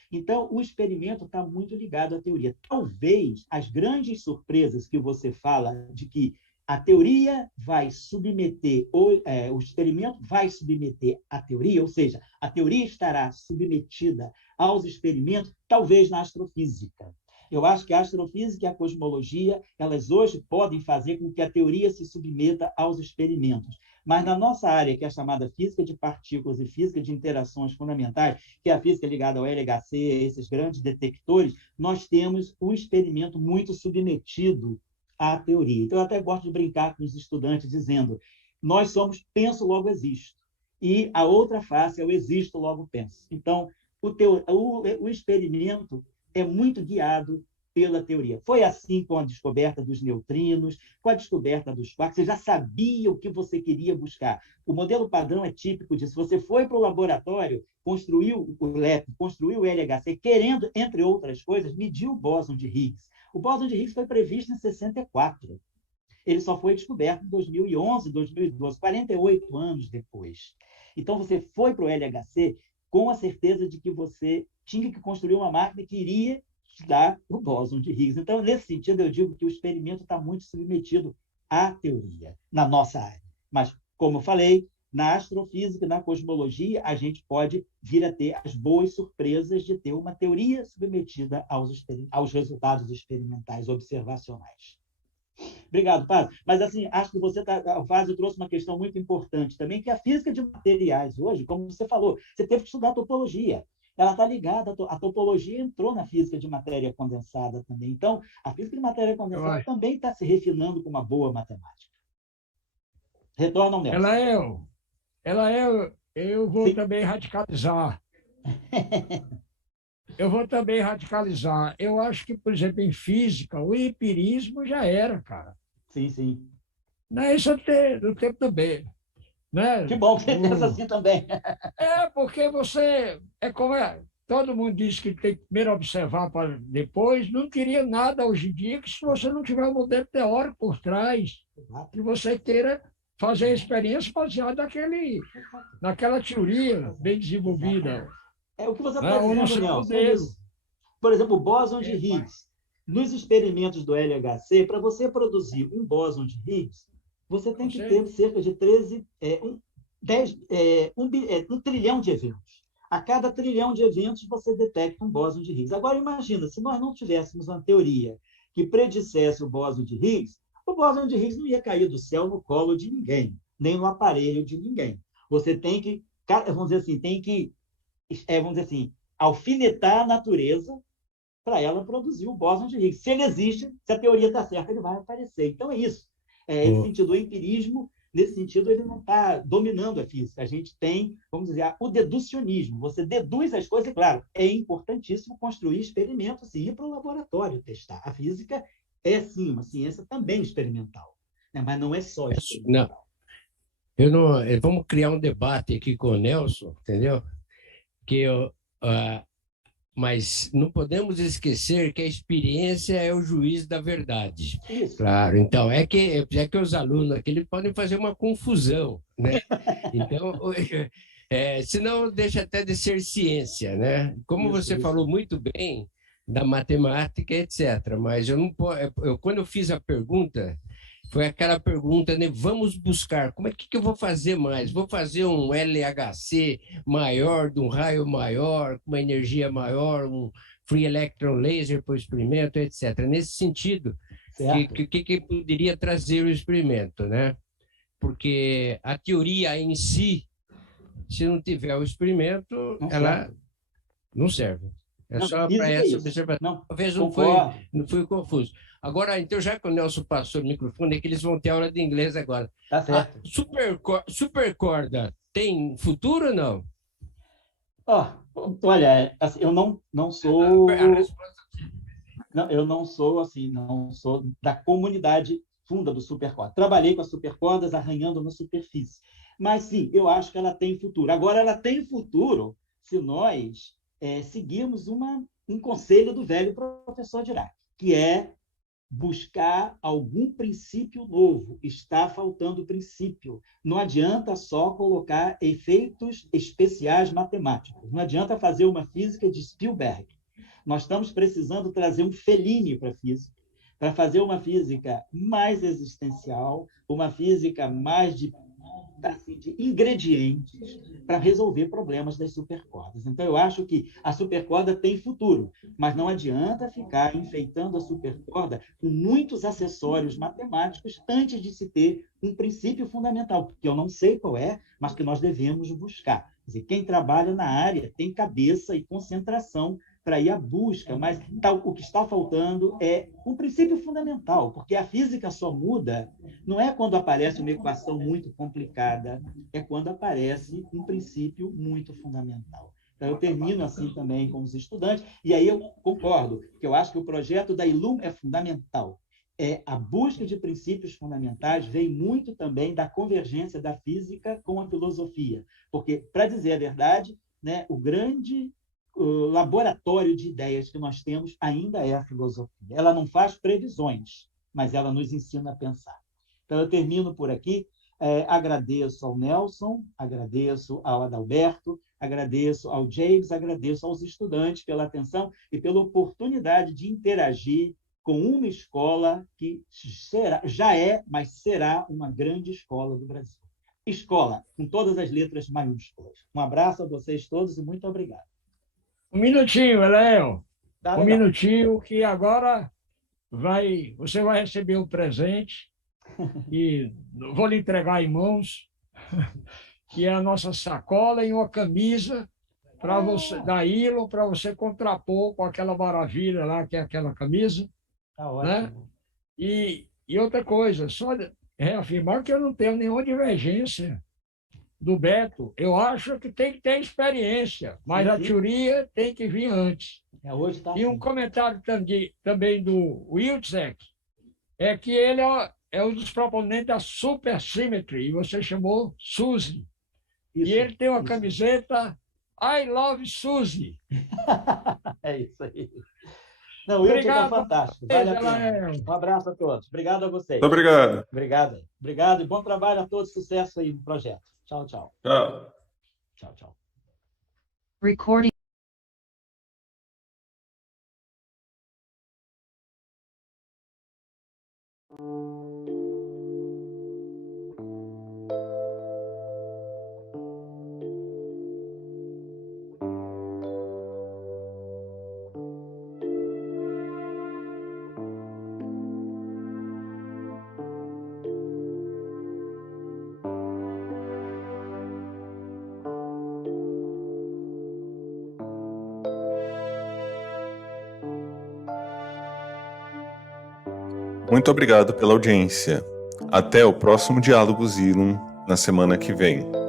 Então, o experimento está muito ligado à teoria. Talvez as grandes surpresas que você fala de que a teoria vai submeter, o experimento vai submeter a teoria, ou seja, a teoria estará submetida aos experimentos, talvez na astrofísica. Eu acho que a astrofísica e a cosmologia, elas hoje podem fazer com que a teoria se submeta aos experimentos. Mas na nossa área, que é a chamada física de partículas e física de interações fundamentais, que é a física ligada ao LHC, esses grandes detectores, nós temos o experimento muito submetido à teoria. Então, eu até gosto de brincar com os estudantes dizendo, nós somos penso, logo existo. E a outra face é o existo, logo penso. Então, o experimento é muito guiado pela teoria. Foi assim com a descoberta dos neutrinos, com a descoberta dos quarks. Você já sabia o que você queria buscar. O modelo padrão é típico disso. Você foi para o laboratório, construiu o LEP, construiu o LHC, querendo, entre outras coisas, medir o bóson de Higgs. O bóson de Higgs foi previsto em 64. Ele só foi descoberto em 2011, 2012, 48 anos depois. Então, você foi para o LHC com a certeza de que você tinha que construir uma máquina que iria dar o bóson de Higgs. Então, nesse sentido, eu digo que o experimento está muito submetido à teoria, na nossa área. Mas, como eu falei, na astrofísica e na cosmologia, a gente pode vir a ter as boas surpresas de ter uma teoria submetida aos resultados experimentais observacionais. Obrigado, Fábio. Mas, assim, acho que o Fábio trouxe uma questão muito importante também, que é a física de materiais hoje, como você falou, você teve que estudar topologia. Ela está ligada, a topologia entrou na física de matéria condensada também. Então, a física de matéria condensada também está se refinando com uma boa matemática. Retorna ao Nelson. Eu vou também radicalizar. Eu acho que, por exemplo, em física, o empirismo já era, cara. Sim, sim. Não é isso do tempo do B. Né? Que bom que você pensa assim também. Porque você... todo mundo diz que tem que primeiro observar para depois. Não queria nada hoje em dia que se você não tiver um modelo teórico por trás, que você queira fazer a experiência baseada naquela teoria bem desenvolvida. É o que você está dizendo, Nelson. Por exemplo, o bóson de Higgs. Nos experimentos do LHC, para você produzir um bóson de Higgs, você tem que ter cerca de 1 trilhão de eventos. A cada trilhão de eventos, você detecta um bóson de Higgs. Agora, imagina, se nós não tivéssemos uma teoria que predissesse o bóson de Higgs, o bóson de Higgs não ia cair do céu no colo de ninguém, nem no aparelho de ninguém. Você tem que, vamos dizer assim, alfinetar a natureza para ela produzir o bóson de Higgs. Se ele existe, se a teoria está certa, ele vai aparecer. Então, é isso. Nesse sentido, o empirismo, nesse sentido, ele não está dominando a física. A gente tem, vamos dizer, o deducionismo. Você deduz as coisas, e, claro, é importantíssimo construir experimentos e ir para o laboratório testar. A física é, sim, uma ciência também experimental, né? Mas não é só experimental. Vamos criar um debate aqui com o Nelson, entendeu? Mas não podemos esquecer que a experiência é o juiz da verdade. Isso. Claro, então é que os alunos aqui eles podem fazer uma confusão, né? Então, senão deixa até de ser ciência, né? Como você falou muito bem da matemática, etc. Mas quando eu fiz a pergunta, foi aquela pergunta, né? Vamos buscar, como é que eu vou fazer mais? Vou fazer um LHC maior, de um raio maior, com uma energia maior, um free electron laser para o experimento, etc. Nesse sentido, que poderia trazer o experimento, né? Porque a teoria em si, se não tiver o experimento, ela não serve. É só para essa observação. Talvez não foi confuso. Agora, então, já que o Nelson passou o microfone, é que eles vão ter aula de inglês agora. Tá certo. Supercorda tem futuro ou não? Olha, assim, eu não sou... Não, eu não sou assim, não sou da comunidade funda do supercorda. Trabalhei com as supercordas arranhando na superfície. Mas, sim, eu acho que ela tem futuro. Agora, ela tem futuro se nós seguirmos um conselho do velho professor Dirac, que é buscar algum princípio novo. Está faltando princípio. Não adianta só colocar efeitos especiais matemáticos. Não adianta fazer uma física de Spielberg. Nós estamos precisando trazer um Fellini para a física, para fazer uma física mais existencial, uma física mais de ingredientes para resolver problemas das supercordas. Então, eu acho que a supercorda tem futuro, mas não adianta ficar enfeitando a supercorda com muitos acessórios matemáticos antes de se ter um princípio fundamental, que eu não sei qual é, mas que nós devemos buscar. Quer dizer, quem trabalha na área tem cabeça e concentração para ir à busca, mas o que está faltando é um princípio fundamental, porque a física só muda, não é quando aparece uma equação muito complicada, é quando aparece um princípio muito fundamental. Então, eu termino assim também com os estudantes, e aí eu concordo, que eu acho que o projeto da ILUM é fundamental. A busca de princípios fundamentais vem muito também da convergência da física com a filosofia, porque, para dizer a verdade, né, o grande laboratório de ideias que nós temos ainda é a filosofia. Ela não faz previsões, mas ela nos ensina a pensar. Então, eu termino por aqui. Agradeço ao Nelson, agradeço ao Adalberto, agradeço ao James, agradeço aos estudantes pela atenção e pela oportunidade de interagir com uma escola que já é, mas será uma grande escola do Brasil. Escola, com todas as letras maiúsculas. Um abraço a vocês todos e muito obrigado. Um minutinho, Léo. Um minutinho, que agora você vai receber um presente e vou lhe entregar em mãos, que é a nossa sacola e uma camisa para você, da Ilon, para você contrapor com aquela maravilha lá, que é aquela camisa. Tá ótimo. Né? E outra coisa, só reafirmar que eu não tenho nenhuma divergência do Beto. Eu acho que tem que ter experiência, mas a teoria tem que vir antes. Hoje tá e um comentário também do Wilczek, é que ele é um dos proponentes da Supersymmetry, e você chamou Suzy. E ele tem uma camiseta I Love Suzy. É isso aí. Não, o Wilczek é fantástico. Vale a pena. Um abraço a todos. Obrigado a vocês. Muito obrigado. Obrigado e bom trabalho a todos. Sucesso aí no projeto. Tchau, tchau. Tchau. Tchau, tchau. Recording. Muito obrigado pela audiência. Até o próximo Diálogos Ilum na semana que vem.